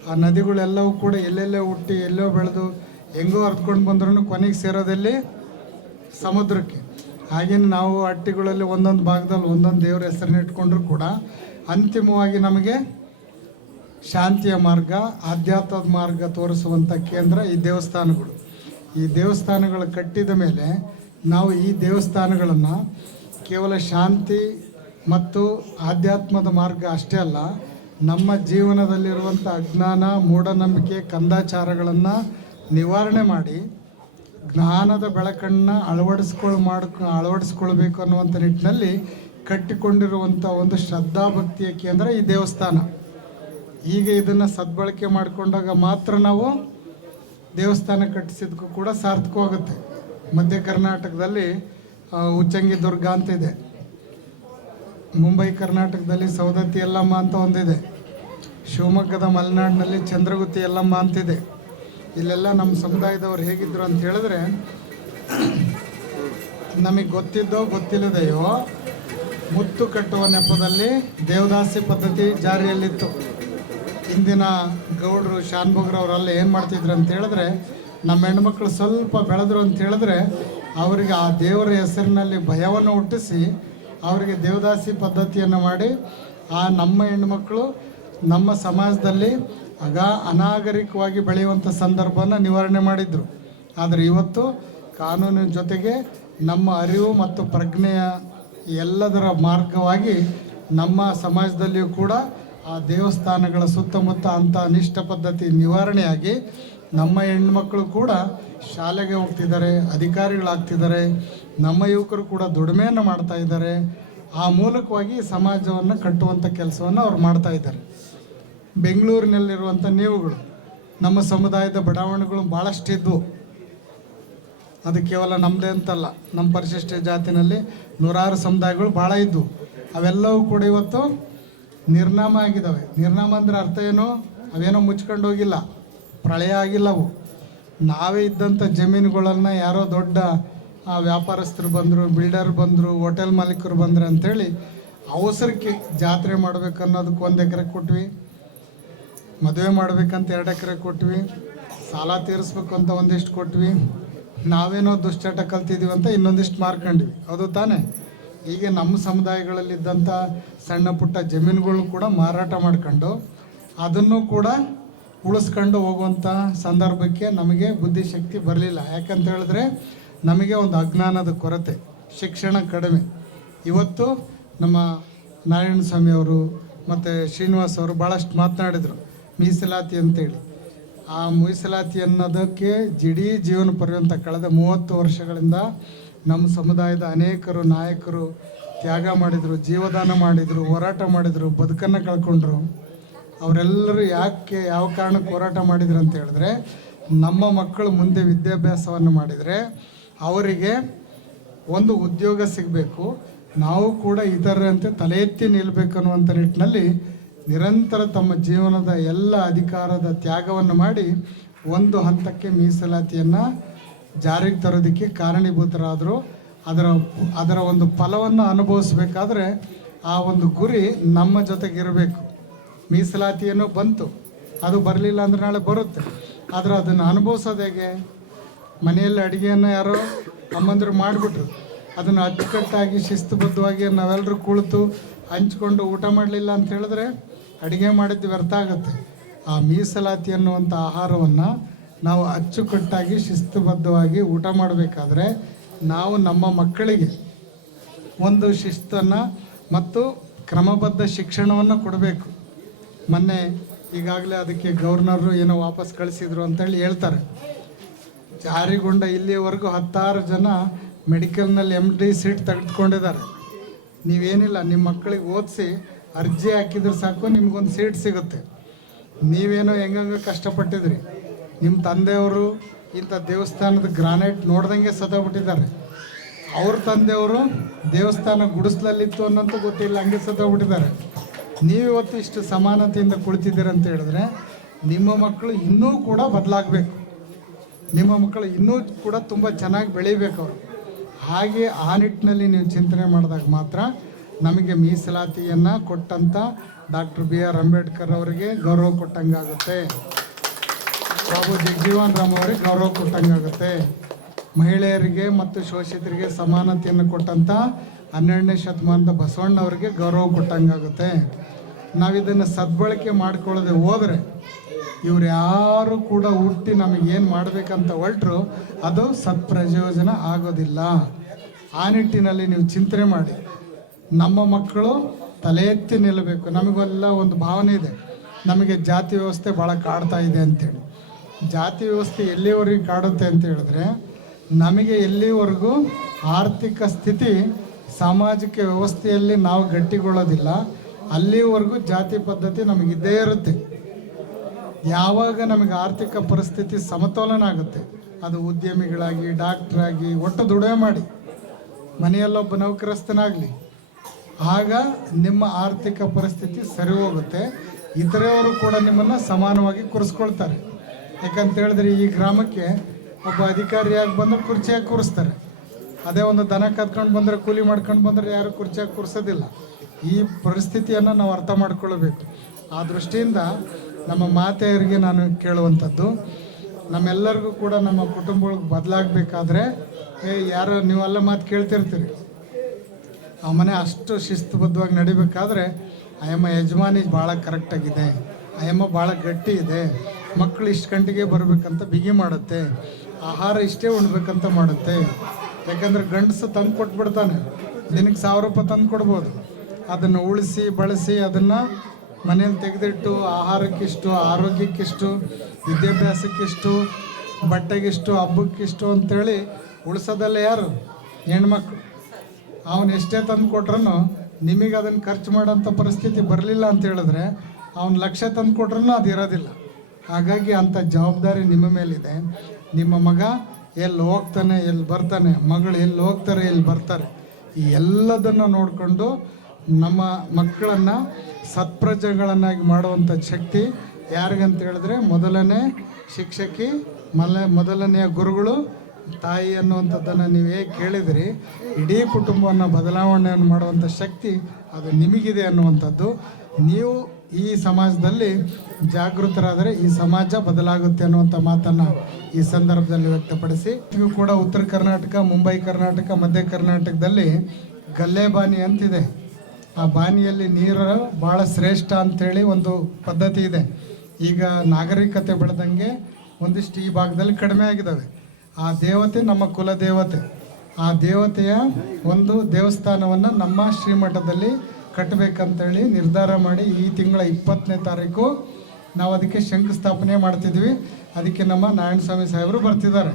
ಆ ನದಿಗಳೆಲ್ಲವೂ ಕೂಡ ಎಲ್ಲೆಲ್ಲೋ ಹುಟ್ಟಿ ಎಲ್ಲೋ ಬೆಳೆದು ಹೆಂಗೋ ಹರ್ಕೊಂಡು ಬಂದ್ರೂ ಕೊನೆಗೆ ಸೇರೋದಲ್ಲಿ ಸಮುದ್ರಕ್ಕೆ. ಹಾಗೇನು ನಾವು ಹಟ್ಟಿಗಳಲ್ಲಿ ಒಂದೊಂದು ಭಾಗದಲ್ಲಿ ಒಂದೊಂದು ದೇವರ ಹೆಸರನ್ನ ಇಟ್ಕೊಂಡ್ರೂ ಕೂಡ ಅಂತಿಮವಾಗಿ ನಮಗೆ ಶಾಂತಿಯ ಮಾರ್ಗ, ಆಧ್ಯಾತ್ಮದ ಮಾರ್ಗ ತೋರಿಸುವಂಥ ಕೇಂದ್ರ ಈ ದೇವಸ್ಥಾನಗಳು. ಈ ದೇವಸ್ಥಾನಗಳು ಕಟ್ಟಿದ ಮೇಲೆ ನಾವು ಈ ದೇವಸ್ಥಾನಗಳನ್ನು ಕೇವಲ ಶಾಂತಿ ಮತ್ತು ಆಧ್ಯಾತ್ಮದ ಮಾರ್ಗ ಅಷ್ಟೇ ಅಲ್ಲ, ನಮ್ಮ ಜೀವನದಲ್ಲಿರುವಂಥ ಅಜ್ಞಾನ, ಮೂಢನಂಬಿಕೆ, ಕಂದಾಚಾರಗಳನ್ನು ನಿವಾರಣೆ ಮಾಡಿ ಜ್ಞಾನದ ಬೆಳಕನ್ನು ಅಳವಡಿಸ್ಕೊಳ್ಬೇಕು ಅನ್ನುವಂಥ ನಿಟ್ಟಿನಲ್ಲಿ ಕಟ್ಟಿಕೊಂಡಿರುವಂಥ ಒಂದು ಶ್ರದ್ಧಾಭಕ್ತಿಯ ಕೇಂದ್ರ ಈ ದೇವಸ್ಥಾನ. ಈಗ ಇದನ್ನು ಸದ್ಬಳಕೆ ಮಾಡಿಕೊಂಡಾಗ ಮಾತ್ರ ನಾವು ದೇವಸ್ಥಾನ ಕಟ್ಟಿಸಿದ್ದಕ್ಕೂ ಕೂಡ ಸಾರ್ಥಕವಾಗುತ್ತೆ. ಮಧ್ಯ ಕರ್ನಾಟಕದಲ್ಲಿ ಉಚ್ಚಂಗಿ ದುರ್ಗ ಅಂತಿದೆ, ಮುಂಬೈ ಕರ್ನಾಟಕದಲ್ಲಿ ಸೌದತ್ತಿ ಯಲ್ಲಮ್ಮ ಅಂತ ಒಂದಿದೆ, ಶಿವಮೊಗ್ಗದ ಮಲೆನಾಡಿನಲ್ಲಿ ಚಂದ್ರಗುತ್ತಿ ಯಲ್ಲಮ್ಮ ಅಂತಿದೆ. ಇಲ್ಲೆಲ್ಲ ನಮ್ಮ ಸಮುದಾಯದವ್ರು ಹೇಗಿದ್ರು ಅಂತ ಹೇಳಿದ್ರೆ, ನಮಗೆ ಗೊತ್ತಿದ್ದೋ ಗೊತ್ತಿಲ್ಲದೆಯೋ ಮುತ್ತು ಕಟ್ಟುವ ನೆಪದಲ್ಲಿ ದೇವದಾಸಿ ಪದ್ಧತಿ ಜಾರಿಯಲ್ಲಿತ್ತು. ಇಂದಿನ ಗೌಡರು, ಶಾನ್ಭೋಗ್ರವರೆಲ್ಲ ಏನು ಮಾಡ್ತಿದ್ರು ಅಂತ ಹೇಳಿದ್ರೆ, ನಮ್ಮ ಹೆಣ್ಮಕ್ಳು ಸ್ವಲ್ಪ ಬೆಳೆದ್ರು ಅಂತ ಹೇಳಿದ್ರೆ ಅವರಿಗೆ ಆ ದೇವರ ಹೆಸರಿನಲ್ಲಿ ಭಯವನ್ನು ಹುಟ್ಟಿಸಿ ಅವರಿಗೆ ದೇವದಾಸಿ ಪದ್ಧತಿಯನ್ನು ಮಾಡಿ ಆ ನಮ್ಮ ಹೆಣ್ಮಕ್ಳು ನಮ್ಮ ಸಮಾಜದಲ್ಲಿ ಅನಾಗರಿಕವಾಗಿ ಬೆಳೆಯುವಂಥ ಸಂದರ್ಭವನ್ನು ನಿವಾರಣೆ ಮಾಡಿದರು. ಆದರೆ ಇವತ್ತು ಕಾನೂನಿನ ಜೊತೆಗೆ ನಮ್ಮ ಅರಿವು ಮತ್ತು ಪ್ರಜ್ಞೆಯ ಎಲ್ಲದರ ಮಾರ್ಗವಾಗಿ ನಮ್ಮ ಸಮಾಜದಲ್ಲಿಯೂ ಕೂಡ ಆ ದೇವಸ್ಥಾನಗಳ ಸುತ್ತಮುತ್ತ ಅಂಥ ಅನಿಷ್ಟ ಪದ್ಧತಿ ನಿವಾರಣೆಯಾಗಿ ನಮ್ಮ ಹೆಣ್ಮಕ್ಳು ಕೂಡ ಶಾಲೆಗೆ ಹೋಗ್ತಿದ್ದಾರೆ, ಅಧಿಕಾರಿಗಳಾಗ್ತಿದ್ದಾರೆ, ನಮ್ಮ ಯುವಕರು ಕೂಡ ದುಡಿಮೆಯನ್ನು ಮಾಡ್ತಾ ಇದ್ದಾರೆ. ಆ ಮೂಲಕವಾಗಿ ಸಮಾಜವನ್ನು ಕಟ್ಟುವಂಥ ಕೆಲಸವನ್ನು ಅವ್ರು ಮಾಡ್ತಾ ಇದ್ದಾರೆ. ಬೆಂಗಳೂರಿನಲ್ಲಿರುವಂಥ ನೀವುಗಳು ನಮ್ಮ ಸಮುದಾಯದ ಬಡಾವಣೆಗಳು ಭಾಳಷ್ಟು ಇದ್ವು. ಅದು ಕೇವಲ ನಮ್ಮದೇ ಅಂತಲ್ಲ, ನಮ್ಮ ಪರಿಶಿಷ್ಟ ಜಾತಿನಲ್ಲಿ ನೂರಾರು ಸಮುದಾಯಗಳು ಭಾಳ ಇದ್ವು. ಅವೆಲ್ಲವೂ ಕೂಡ ಇವತ್ತು ನಿರ್ನಾಮ ಆಗಿದ್ದಾವೆ. ನಿರ್ನಾಮ ಅಂದರೆ ಅರ್ಥ ಏನು? ಅವೇನೋ ಮುಚ್ಕೊಂಡು ಹೋಗಿಲ್ಲ, ಪ್ರಳಯ ಆಗಿಲ್ಲವು. ನಾವೇ ಇದ್ದಂಥ ಜಮೀನುಗಳನ್ನು ಯಾರೋ ದೊಡ್ಡ ವ್ಯಾಪಾರಸ್ಥರು ಬಂದರು, ಬಿಲ್ಡರ್ ಬಂದರು, ಹೋಟೆಲ್ ಮಾಲೀಕರು ಬಂದರು ಅಂಥೇಳಿ ಅವಸರಕ್ಕೆ ಜಾತ್ರೆ ಮಾಡಬೇಕು ಅನ್ನೋದಕ್ಕೆ 1 ಎಕರೆ ಕೊಟ್ವಿ, ಮದುವೆ ಮಾಡಬೇಕಂತ 2 ಎಕರೆ ಕೊಟ್ವಿ, ಸಾಲ ತೀರಿಸ್ಬೇಕು ಅಂತ ಒಂದಿಷ್ಟು ಕೊಟ್ವಿ, ನಾವೇನೋ ದುಶ್ಚಟ ಕಲ್ತಿದ್ದೀವಿ ಅಂತ ಇನ್ನೊಂದಿಷ್ಟು ಮಾರ್ಕೊಂಡ್ವಿ. ಅದು ತಾನೇ? ಹೀಗೆ ನಮ್ಮ ಸಮುದಾಯಗಳಲ್ಲಿದ್ದಂಥ ಸಣ್ಣ ಪುಟ್ಟ ಜಮೀನುಗಳು ಕೂಡ ಮಾರಾಟ ಮಾಡ್ಕೊಂಡು ಅದನ್ನು ಕೂಡ ಉಳಿಸ್ಕೊಂಡು ಹೋಗುವಂಥ ಸಂದರ್ಭಕ್ಕೆ ನಮಗೆ ಬುದ್ಧಿಶಕ್ತಿ ಬರಲಿಲ್ಲ. ಯಾಕಂತ ಹೇಳಿದ್ರೆ ನಮಗೆ ಒಂದು ಅಜ್ಞಾನದ ಕೊರತೆ, ಶಿಕ್ಷಣ ಕಡಿಮೆ. ಇವತ್ತು ನಮ್ಮ ನಾರಾಯಣ ಸ್ವಾಮಿ ಅವರು ಮತ್ತು ಶ್ರೀನಿವಾಸ್ ಅವರು ಭಾಳಷ್ಟು ಮಾತನಾಡಿದರು ಮೀಸಲಾತಿ ಅಂತೇಳಿ. ಆ ಮೀಸಲಾತಿ ಅನ್ನೋದಕ್ಕೆ ಇಡೀ ಜೀವನ ಪರ್ಯಂತ ಕಳೆದ 30 ವರ್ಷಗಳಿಂದ ನಮ್ಮ ಸಮುದಾಯದ ಅನೇಕರು ನಾಯಕರು ತ್ಯಾಗ ಮಾಡಿದರು, ಜೀವದಾನ ಮಾಡಿದರು, ಹೋರಾಟ ಮಾಡಿದರು, ಬದುಕನ್ನು ಕಳ್ಕೊಂಡ್ರು. ಅವರೆಲ್ಲರೂ ಯಾಕೆ ಯಾವ ಕಾರಣಕ್ಕೆ ಹೋರಾಟ ಮಾಡಿದ್ರು ಅಂತ ಹೇಳಿದ್ರೆ, ನಮ್ಮ ಮಕ್ಕಳು ಮುಂದೆ ವಿದ್ಯಾಭ್ಯಾಸವನ್ನು ಮಾಡಿದರೆ ಅವರಿಗೆ ಒಂದು ಉದ್ಯೋಗ ಸಿಗಬೇಕು, ನಾವು ಕೂಡ ಇತರರಂತೆ ತಲೆ ಎತ್ತಿ ನಿಲ್ಲಬೇಕು ಅನ್ನುವಂಥ ನಿಟ್ಟಿನಲ್ಲಿ ನಿರಂತರ ತಮ್ಮ ಜೀವನದ ಎಲ್ಲ ಅಧಿಕಾರದ ತ್ಯಾಗವನ್ನು ಮಾಡಿ ಒಂದು ಹಂತಕ್ಕೆ ಮೀಸಲಾತಿಯನ್ನು ಜಾರಿಗೆ ತರೋದಕ್ಕೆ ಕಾರಣೀಭೂತರಾದರು. ಅದರ ಒಂದು ಫಲವನ್ನು ಅನುಭವಿಸ್ಬೇಕಾದ್ರೆ ಆ ಒಂದು ಗುರಿ ನಮ್ಮ ಜೊತೆಗಿರಬೇಕು. ಮೀಸಲಾತಿಯನ್ನು ಬಂತು, ಅದು ಬರಲಿಲ್ಲ ಅಂದರೆ ನಾಳೆ ಬರುತ್ತೆ. ಆದರೆ ಅದನ್ನು ಅನುಭವಿಸೋದು ಹೇಗೆ? ಮನೆಯಲ್ಲಿ ಅಡುಗೆಯನ್ನು ಯಾರೋ ಅಮ್ಮಂದರು ಮಾಡಿಬಿಟ್ರು, ಅದನ್ನು ಅಚ್ಚುಕಟ್ಟಾಗಿ ಶಿಸ್ತುಬದ್ಧವಾಗಿ ನಾವೆಲ್ಲರೂ ಕುಳಿತು ಹಂಚ್ಕೊಂಡು ಊಟ ಮಾಡಲಿಲ್ಲ ಅಂತ ಹೇಳಿದ್ರೆ ಅಡುಗೆ ಮಾಡಿದ್ದು ವ್ಯರ್ಥ ಆಗುತ್ತೆ. ಆ ಮೀಸಲಾತಿ ಅನ್ನುವಂಥ ಆಹಾರವನ್ನು ನಾವು ಅಚ್ಚುಕಟ್ಟಾಗಿ ಶಿಸ್ತುಬದ್ಧವಾಗಿ ಊಟ ಮಾಡಬೇಕಾದ್ರೆ ನಾವು ನಮ್ಮ ಮಕ್ಕಳಿಗೆ ಒಂದು ಶಿಸ್ತನ್ನು ಮತ್ತು ಕ್ರಮಬದ್ಧ ಶಿಕ್ಷಣವನ್ನು ಕೊಡಬೇಕು. ಮೊನ್ನೆ ಈಗಾಗಲೇ ಅದಕ್ಕೆ ಗವರ್ನರು ಏನೋ ವಾಪಸ್ ಕಳಿಸಿದ್ರು ಅಂತೇಳಿ ಹೇಳ್ತಾರೆ. ಜಾರಿಗೊಂಡ ಇಲ್ಲಿಯವರೆಗೂ 10 ಜನ ಮೆಡಿಕಲ್ನಲ್ಲಿ MD ಸೀಟ್ ತೆಗೆದುಕೊಂಡಿದ್ದಾರೆ. ನೀವೇನಿಲ್ಲ, ನಿಮ್ಮ ಮಕ್ಕಳಿಗೆ ಓದಿಸಿ ಅರ್ಜಿ ಹಾಕಿದ್ರೆ ಸಾಕು, ನಿಮ್ಗೊಂದು ಸೀಟ್ ಸಿಗುತ್ತೆ. ನೀವೇನೋ ಹೆಂಗಂಗೆ ಕಷ್ಟಪಟ್ಟಿದ್ರಿ. ನಿಮ್ಮ ತಂದೆಯವರು ಇಂಥ ದೇವಸ್ಥಾನದ ಗ್ರಾನೈಟ್ ನೋಡ್ದಂಗೆ ಸತ್ತೋಗ್ಬಿಟ್ಟಿದ್ದಾರೆ. ಅವ್ರ ತಂದೆಯವರು ದೇವಸ್ಥಾನ ಗುಡಿಸ್ಲಲ್ಲಿತ್ತು ಅನ್ನೋಂಥ ಗೊತ್ತಿಲ್ಲ, ಹಂಗೆ ಸತ್ತೋಗ್ಬಿಟ್ಟಿದ್ದಾರೆ. ನೀವು ಇವತ್ತು ಇಷ್ಟು ಸಮಾನತೆಯಿಂದ ಕುಳಿತಿದ್ದೀರ ಅಂತ ಹೇಳಿದ್ರೆ ನಿಮ್ಮ ಮಕ್ಕಳು ಇನ್ನೂ ಕೂಡ ಬದಲಾಗಬೇಕು, ನಿಮ್ಮ ಮಕ್ಕಳು ಇನ್ನೂ ಕೂಡ ತುಂಬ ಚೆನ್ನಾಗಿ ಬೆಳೀಬೇಕು ಅವರು. ಹಾಗೆ ಆ ನಿಟ್ಟಿನಲ್ಲಿ ನೀವು ಚಿಂತನೆ ಮಾಡಿದಾಗ ಮಾತ್ರ ನಮಗೆ ಮೀಸಲಾತಿಯನ್ನು ಕೊಟ್ಟಂಥ ಡಾಕ್ಟರ್ BR ಅಂಬೇಡ್ಕರ್ ಅವರಿಗೆ ಗೌರವ ಕೊಟ್ಟಂಗಾಗುತ್ತೆ, ಬಾಬು ಜಗಜೀವನ್ ರಾಮ್ ಅವರಿಗೆ ಗೌರವ ಕೊಟ್ಟಂಗಾಗುತ್ತೆ, ಮಹಿಳೆಯರಿಗೆ ಮತ್ತು ಶೋಷಿತರಿಗೆ ಸಮಾನತೆಯನ್ನು ಕೊಟ್ಟಂಥ 12ನೇ ಶತಮಾನದ ಬಸವಣ್ಣವರಿಗೆ ಗೌರವ ಕೊಟ್ಟಂಗಾಗುತ್ತೆ. ನಾವಿದನ್ನು ಸದ್ಬಳಕೆ ಮಾಡ್ಕೊಳ್ಳದೆ ಹೋದರೆ ಇವ್ರು ಯಾರು ಕೂಡ ಹುಟ್ಟಿ ನಮಗೇನು ಮಾಡಬೇಕಂತ ಹೊರಟರು ಅದು ಸತ್ಪ್ರಯೋಜನ ಆಗೋದಿಲ್ಲ. ಆ ನಿಟ್ಟಿನಲ್ಲಿ ನೀವು ಚಿಂತನೆ ಮಾಡಿ. ನಮ್ಮ ಮಕ್ಕಳು ತಲೆ ಎತ್ತಿ ನಿಲ್ಲಬೇಕು. ನಮಗೆಲ್ಲ ಒಂದು ಭಾವನೆ ಇದೆ, ನಮಗೆ ಜಾತಿ ವ್ಯವಸ್ಥೆ ಭಾಳ ಕಾಡ್ತಾ ಇದೆ ಅಂತೇಳಿ. ಜಾತಿ ವ್ಯವಸ್ಥೆ ಎಲ್ಲಿವರೆಗೂ ಕಾಡುತ್ತೆ ಅಂತ ಹೇಳಿದ್ರೆ, ನಮಗೆ ಎಲ್ಲಿವರೆಗೂ ಆರ್ಥಿಕ ಸ್ಥಿತಿ ಸಾಮಾಜಿಕ ವ್ಯವಸ್ಥೆಯಲ್ಲಿ ನಾವು ಗಟ್ಟಿಗೊಳ್ಳೋದಿಲ್ಲ ಅಲ್ಲಿವರೆಗೂ ಜಾತಿ ಪದ್ಧತಿ ನಮಗಿದ್ದೇ ಇರುತ್ತೆ. ಯಾವಾಗ ನಮಗೆ ಆರ್ಥಿಕ ಪರಿಸ್ಥಿತಿ ಸಮತೋಲನ ಆಗುತ್ತೆ, ಅದು ಉದ್ಯಮಿಗಳಾಗಿ, ಡಾಕ್ಟ್ರಾಗಿ, ಒಟ್ಟು ದುಡಿಮೆ ಮಾಡಿ, ಮನೆಯಲ್ಲೊಬ್ಬ ನೌಕರಸ್ಥನಾಗಲಿ, ಆಗ ನಿಮ್ಮ ಆರ್ಥಿಕ ಪರಿಸ್ಥಿತಿ ಸರಿ ಹೋಗುತ್ತೆ. ಇತರೆಯವರು ಕೂಡ ನಿಮ್ಮನ್ನು ಸಮಾನವಾಗಿ ಕೂರಿಸ್ಕೊಳ್ತಾರೆ. ಯಾಕಂತ ಹೇಳಿದ್ರೆ ಈ ಗ್ರಾಮಕ್ಕೆ ಒಬ್ಬ ಅಧಿಕಾರಿಯಾಗಿ ಬಂದರೆ ಕುರ್ಚಿಯಾಗಿ ಕೂರಿಸ್ತಾರೆ. ಅದೇ ಒಂದು ದನ ಕದ್ಕೊಂಡು ಬಂದರೆ, ಕೂಲಿ ಮಾಡ್ಕೊಂಡು ಬಂದರೆ ಯಾರು ಕುರ್ಚಿಯಾಗಿ ಕೂರಿಸೋದಿಲ್ಲ. ಈ ಪರಿಸ್ಥಿತಿಯನ್ನು ನಾವು ಅರ್ಥ ಮಾಡ್ಕೊಳ್ಬೇಕು. ಆ ದೃಷ್ಟಿಯಿಂದ ನಮ್ಮ ಮಾತೆಯರಿಗೆ ನಾನು ಕೇಳುವಂಥದ್ದು, ನಮ್ಮೆಲ್ಲರಿಗೂ ಕೂಡ ನಮ್ಮ ಕುಟುಂಬಗಳಿಗೆ ಬದಲಾಗಬೇಕಾದ್ರೆ ಯಾರು ನೀವೆಲ್ಲ ಮಾತು ಕೇಳ್ತಿರ್ತೀರಿ. ಆ ಮನೆ ಅಷ್ಟು ಶಿಸ್ತುಬದ್ಧವಾಗಿ ನಡಿಬೇಕಾದ್ರೆ ಆಯಮ್ಮ ಯಜಮಾನಿ ಭಾಳ ಕರೆಕ್ಟಾಗಿದೆ, ಆಯಮ್ಮ ಭಾಳ ಗಟ್ಟಿ ಇದೆ, ಮಕ್ಕಳು ಇಷ್ಟು ಗಂಟೆಗೆ ಬರಬೇಕಂತ ಬಿಗಿ ಮಾಡುತ್ತೆ, ಆಹಾರ ಇಷ್ಟೇ ಉಣ್ಬೇಕಂತ ಮಾಡುತ್ತೆ. ಯಾಕಂದರೆ ಗಂಡಸು ತಂದು ಕೊಟ್ಬಿಡ್ತಾನೆ, ದಿನಕ್ಕೆ 1000 ರೂಪಾಯಿ ತಂದು ಕೊಡ್ಬೋದು. ಅದನ್ನು ಉಳಿಸಿ ಬಳಸಿ ಅದನ್ನು ಮನೇಲಿ ತೆಗೆದಿಟ್ಟು ಆಹಾರಕ್ಕಿಷ್ಟು, ಆರೋಗ್ಯಕ್ಕಿಷ್ಟು, ವಿದ್ಯಾಭ್ಯಾಸಕ್ಕಿಷ್ಟು, ಬಟ್ಟೆಗಿಷ್ಟು, ಹಬ್ಬಕ್ಕಿಷ್ಟು ಅಂತೇಳಿ ಉಳಿಸೋದಲ್ಲ ಯಾರು? ಹೆಣ್ಮಕ್ಳು. ಅವನು ಎಷ್ಟೇ ತಂದು ಕೊಟ್ರೂ ನಿಮಗೆ ಅದನ್ನು ಖರ್ಚು ಮಾಡೋಂಥ ಪರಿಸ್ಥಿತಿ ಬರಲಿಲ್ಲ ಅಂತ ಹೇಳಿದ್ರೆ ಅವ್ನು 1,00,000 ತಂದು ಕೊಟ್ರೂ ಅದು ಇರೋದಿಲ್ಲ. ಹಾಗಾಗಿ ಅಂಥ ಜವಾಬ್ದಾರಿ ನಿಮ್ಮ ಮೇಲಿದೆ. ನಿಮ್ಮ ಮಗ ಎಲ್ಲಿ ಹೋಗ್ತಾನೆ, ಎಲ್ಲಿ ಬರ್ತಾನೆ, ಮಗಳು ಎಲ್ಲಿ ಹೋಗ್ತಾರೆ, ಎಲ್ಲಿ ಬರ್ತಾರೆ, ಈ ಎಲ್ಲದನ್ನು ನೋಡಿಕೊಂಡು ನಮ್ಮ ಮಕ್ಕಳನ್ನು ಸತ್ಪ್ರಜೆಗಳನ್ನಾಗಿ ಮಾಡುವಂಥ ಶಕ್ತಿ ಯಾರಿಗಂತ ಹೇಳಿದ್ರೆ ಮೊದಲನೇ ಶಿಕ್ಷಕಿ, ಮೊದಲನೆಯ ಗುರುಗಳು, ತಾಯಿ ಅನ್ನುವಂಥದ್ದನ್ನು ನೀವು ಹೇಗೆ ಕೇಳಿದಿರಿ, ಇಡೀ ಕುಟುಂಬವನ್ನು ಬದಲಾವಣೆಯನ್ನು ಮಾಡುವಂಥ ಶಕ್ತಿ ಅದು ನಿಮಗಿದೆ ಅನ್ನುವಂಥದ್ದು. ನೀವು ಈ ಸಮಾಜದಲ್ಲಿ ಜಾಗೃತರಾದರೆ ಈ ಸಮಾಜ ಬದಲಾಗುತ್ತೆ ಅನ್ನುವಂಥ ಮಾತನ್ನು ಈ ಸಂದರ್ಭದಲ್ಲಿ ವ್ಯಕ್ತಪಡಿಸಿ, ಇದು ಕೂಡ ಉತ್ತರ ಕರ್ನಾಟಕ, ಮುಂಬೈ ಕರ್ನಾಟಕ, ಮಧ್ಯ ಕರ್ನಾಟಕದಲ್ಲಿ ಗಲ್ಲೆ ಬಾನಿ ಅಂತಿದೆ. ಆ ಬಾನಿಯಲ್ಲಿ ನೀರು ಭಾಳ ಶ್ರೇಷ್ಠ ಅಂಥೇಳಿ ಒಂದು ಪದ್ಧತಿ ಇದೆ. ಈಗ ನಾಗರಿಕತೆ ಬೆಳೆದಂಗೆ ಒಂದಿಷ್ಟು ಈ ಭಾಗದಲ್ಲಿ ಕಡಿಮೆ ಆಗಿದ್ದಾವೆ. ಆ ದೇವತೆ ನಮ್ಮ ಕುಲ ದೇವತೆ. ಆ ದೇವತೆಯ ಒಂದು ದೇವಸ್ಥಾನವನ್ನು ನಮ್ಮ ಶ್ರೀಮಠದಲ್ಲಿ ಕಟ್ಟಬೇಕಂತೇಳಿ ನಿರ್ಧಾರ ಮಾಡಿ ಈ ತಿಂಗಳ 20ನೇ ತಾರೀಕು ನಾವು ಅದಕ್ಕೆ ಶಂಕುಸ್ಥಾಪನೆ ಮಾಡ್ತಿದ್ವಿ. ಅದಕ್ಕೆ ನಮ್ಮ ನಾರಾಯಣಸ್ವಾಮಿ ಸಾಹೇಬರು ಬರ್ತಿದ್ದಾರೆ.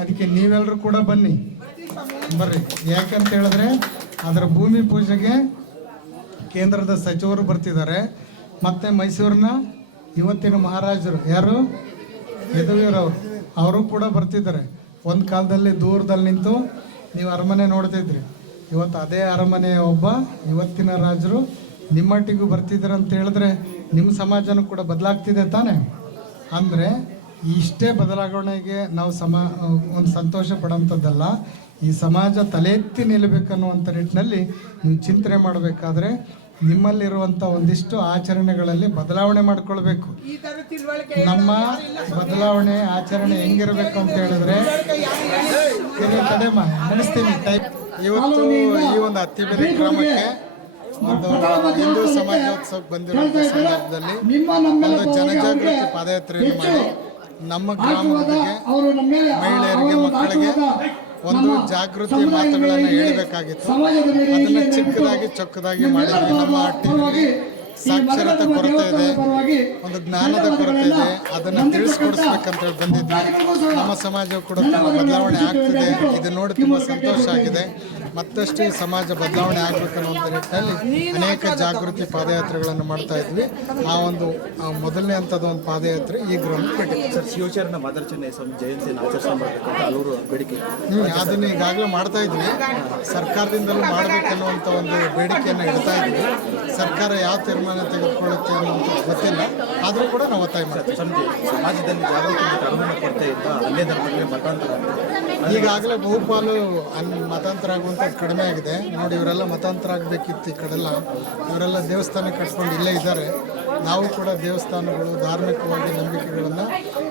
ಅದಕ್ಕೆ ನೀವೆಲ್ಲರೂ ಕೂಡ ಬನ್ನಿ, ಬರ್ರಿ. ಯಾಕಂತ ಹೇಳಿದ್ರೆ ಅದರ ಭೂಮಿ ಪೂಜೆಗೆ ಕೇಂದ್ರದ ಸಚಿವರು ಬರ್ತಿದ್ದಾರೆ. ಮತ್ತು ಮೈಸೂರಿನ ಇವತ್ತಿನ ಮಹಾರಾಜರು ಯಾರು, ಯದುವೀರವರು, ಅವರು ಕೂಡ ಬರ್ತಿದ್ದಾರೆ. ಒಂದು ಕಾಲದಲ್ಲಿ ದೂರದಲ್ಲಿ ನಿಂತು ನೀವು ಅರಮನೆ ನೋಡ್ತಿದ್ರಿ. ಇವತ್ತು ಅದೇ ಅರಮನೆಯ ಒಬ್ಬ ಇವತ್ತಿನ ರಾಜರು ನಿಮ್ಮಟ್ಟಿಗೂ ಬರ್ತಿದ್ದಾರೆ ಅಂತ ಹೇಳಿದ್ರೆ ನಿಮ್ಮ ಸಮಾಜನೂ ಕೂಡ ಬದಲಾಗ್ತಿದೆ ತಾನೆ. ಅಂದರೆ ಇಷ್ಟೇ ಬದಲಾವಣೆಗೆ ನಾವು ಒಂದು ಸಂತೋಷ ಪಡೋಂಥದ್ದಲ್ಲ. ಈ ಸಮಾಜ ತಲೆ ಎತ್ತಿ ನಿಲ್ಲಬೇಕನ್ನುವಂಥ ನಿಟ್ಟಿನಲ್ಲಿ ನೀವು ಚಿಂತನೆ ಮಾಡಬೇಕಾದ್ರೆ ನಿಮ್ಮಲ್ಲಿರುವಂಥ ಒಂದಿಷ್ಟು ಆಚರಣೆಗಳಲ್ಲಿ ಬದಲಾವಣೆ ಮಾಡಿಕೊಳ್ಬೇಕು. ನಮ್ಮ ಬದಲಾವಣೆ ಆಚರಣೆ ಹೆಂಗಿರಬೇಕು ಅಂತ ಹೇಳಿದ್ರೆ ಕಡೆಮ ನಡೆಸ್ತೀನಿ ಟೈಪ್. ಇವತ್ತು ಈ ಒಂದು ಅತ್ತಿಬೇರೆ ಗ್ರಾಮಕ್ಕೆ ಒಂದು ಹಿಂದೂ ಸಮಾಜೋತ್ಸವಕ್ಕೆ ಬಂದಿರುವಂಥ ಸಂದರ್ಭದಲ್ಲಿ ಒಂದು ಜನಜಾಗೃತಿ ಪಾದಯಾತ್ರೆಯನ್ನು ಮಾಡಿ ನಮ್ಮ ಗ್ರಾಮಗಳಿಗೆ ಮಹಿಳೆಯರಿಗೆ, ಮಕ್ಕಳಿಗೆ ಒಂದು ಜಾಗೃತಿ ಮಾತುಗಳನ್ನು ಹೇಳಬೇಕಾಗಿತ್ತು. ಅದನ್ನು ಚಿಕ್ಕದಾಗಿ ಚೊಕ್ಕದಾಗಿ ಮಾಡಿದ್ವಿ. ನಮ್ಮ ಟಿವಿಯಲ್ಲಿ ಸಾಕ್ಷರತೆ ಕೊರತೆ ಇದೆ, ಒಂದು ಜ್ಞಾನದ ಕೊರತೆ ಇದೆ, ಅದನ್ನು ತಿಳಿಸ್ಕೊಡಿಸ್ಬೇಕಂತೇಳಿ ಬಂದಿದ್ವಿ. ನಮ್ಮ ಸಮಾಜ ಕೂಡ ತುಂಬ ಬದಲಾವಣೆ ಆಗ್ತಿದೆ. ಇದು ನೋಡಿ ತುಂಬ ಸಂತೋಷ ಆಗಿದೆ. ಮತ್ತಷ್ಟು ಈ ಸಮಾಜ ಬದಲಾವಣೆ ಆಗಬೇಕನ್ನುವಂಥ ನಿಟ್ಟಿನಲ್ಲಿ ಅನೇಕ ಜಾಗೃತಿ ಪಾದಯಾತ್ರೆಗಳನ್ನು ಮಾಡ್ತಾ ಇದ್ವಿ. ಆ ಒಂದು ಮೊದಲನೇ ಹಂತದ ಒಂದು ಪಾದಯಾತ್ರೆ ಈ ಗ್ರೌಂಡ್ ಸರ್, ಶಿವಚರಣ ಮಾದರ ಚೆನ್ನೈ ಸ್ವಾಮಿ ಜಯಂತಿಯನ್ನು ಆಚರಣೆ ಮಾಡಬೇಕಂತ ಹಲವರು ಬೇಡಿಕೆ. ಅದನ್ನು ಈಗಾಗಲೇ ಮಾಡ್ತಾ ಇದ್ವಿ. ಸರ್ಕಾರದಿಂದಲೂ ಮಾಡಬೇಕನ್ನುವಂಥ ಒಂದು ಬೇಡಿಕೆಯನ್ನು ಇಡ್ತಾ ಇದ್ವಿ. ಸರ್ಕಾರ ಯಾವ ತೀರ್ಮಾನ ತೆಗೆದುಕೊಳ್ಳುತ್ತೆ ಅನ್ನೋಂಥದ್ದು ಗೊತ್ತಿಲ್ಲ, ಆದರೂ ಕೂಡ ನಾವು ಒತ್ತಾಯ ಮಾಡ್ತೀವಿ. ಸಮಾಜದಲ್ಲಿ ಜಾಗೃತಿ ಮತ್ತು ಅನುಮಾನ ಕೊರತೆ ಇದ್ದ ಅನ್ಯ ಧರ್ಮಗಳಿಗೆ ಮತಾಂತರ ಈಗಾಗಲೇ ಬಹುಪಾಲು ಮತಾಂತರ ಆಗುವಂಥದ್ದು ಕಡಿಮೆ ಆಗಿದೆ. ನೋಡಿ, ಇವರೆಲ್ಲ ಮತಾಂತರ ಆಗಬೇಕಿತ್ತು ಈ ಕಡೆಲ್ಲ. ಇವರೆಲ್ಲ ದೇವಸ್ಥಾನ ಕಟ್ಕೊಂಡು ಇಲ್ಲೇ ಇದ್ದಾರೆ. ನಾವು ಕೂಡ ದೇವಸ್ಥಾನಗಳು, ಧಾರ್ಮಿಕವಾಗಿ ನಂಬಿಕೆಗಳನ್ನು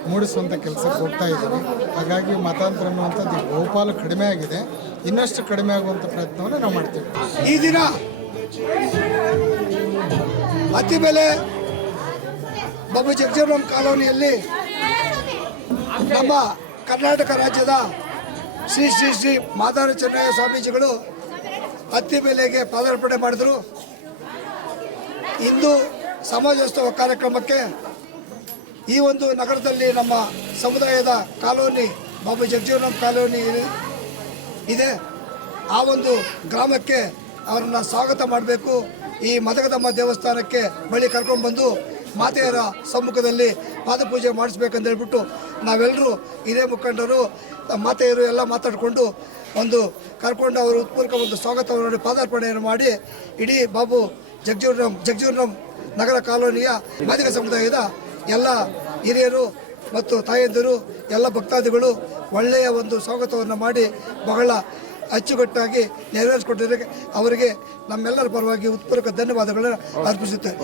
ಮೂಡಿಸುವಂಥ ಕೆಲಸಕ್ಕೆ ಹೋಗ್ತಾ ಇದ್ದೀವಿ. ಹಾಗಾಗಿ ಮತಾಂತರ ಅನ್ನುವಂಥದ್ದು ಬಹುಪಾಲು ಕಡಿಮೆ ಆಗಿದೆ. ಇನ್ನಷ್ಟು ಕಡಿಮೆ ಆಗುವಂಥ ಪ್ರಯತ್ನವನ್ನು ನಾವು ಮಾಡ್ತೀವಿ. ಈ ದಿನ ಅತ್ತಿಬೆಲೆ ಬಾಬು ಜಗಜೀವನರಾಮ್ ಕಾಲೋನಿಯಲ್ಲಿ ನಮ್ಮ ಕರ್ನಾಟಕ ರಾಜ್ಯದ ಶ್ರೀ ಶ್ರೀ ಶ್ರೀ ಮಾದಾರ ಚೆನ್ನಯ್ಯ ಸ್ವಾಮೀಜಿಗಳು ಅತ್ತಿಬೆಲೆಗೆ ಪಾದಾರ್ಪಣೆ ಮಾಡಿದರು. ಇಂದು ಸಮಾಜೋತ್ಸವ ಕಾರ್ಯಕ್ರಮಕ್ಕೆ ಈ ಒಂದು ನಗರದಲ್ಲಿ ನಮ್ಮ ಸಮುದಾಯದ ಕಾಲೋನಿ ಬಾಬು ಜಗಜೀವನರಾಮ್ ಕಾಲೋನಿ ಇದೆ. ಆ ಒಂದು ಗ್ರಾಮಕ್ಕೆ ಅವರನ್ನು ಸ್ವಾಗತ ಮಾಡಬೇಕು. ಈ ಮದಗದಮ್ಮ ದೇವಸ್ಥಾನಕ್ಕೆ ಬಳಿ ಕರ್ಕೊಂಡ್ಬಂದು ಮಾತೆಯರ ಸಮ್ಮುಖದಲ್ಲಿ ಪಾದಪೂಜೆ ಮಾಡಿಸ್ಬೇಕಂತ ಹೇಳ್ಬಿಟ್ಟು ನಾವೆಲ್ಲರೂ ಹಿರಿಯ ಮುಖಂಡರು, ಮಾತೆಯರು ಎಲ್ಲ ಮಾತಾಡಿಕೊಂಡು ಒಂದು ಕರ್ಕೊಂಡು ಅವರು ಉತ್ಪೂರ್ವಕ ಒಂದು ಸ್ವಾಗತವನ್ನು ಪಾದಾರ್ಪಣೆಯನ್ನು ಮಾಡಿ ಇಡೀ ಬಾಬು ಜಗಜೀವನರಾಮ್ ನಗರ ಕಾಲೋನಿಯ ಮಾದಿಗ ಸಮುದಾಯದ ಎಲ್ಲ ಹಿರಿಯರು ಮತ್ತು ತಾಯಂದಿರು, ಎಲ್ಲ ಭಕ್ತಾದಿಗಳು ಒಳ್ಳೆಯ ಒಂದು ಸ್ವಾಗತವನ್ನು ಮಾಡಿ ಬಹಳ ಅಚ್ಚುಕಟ್ಟಾಗಿ ನೆರವೇರಿಸಿಕೊಟ್ಟಿದ್ದಕ್ಕೆ ಅವರಿಗೆ ನಮ್ಮೆಲ್ಲರ ಪರವಾಗಿ ಉತ್ಪೂರ್ವಕ ಧನ್ಯವಾದಗಳನ್ನು ಅರ್ಪಿಸುತ್ತೇವೆ.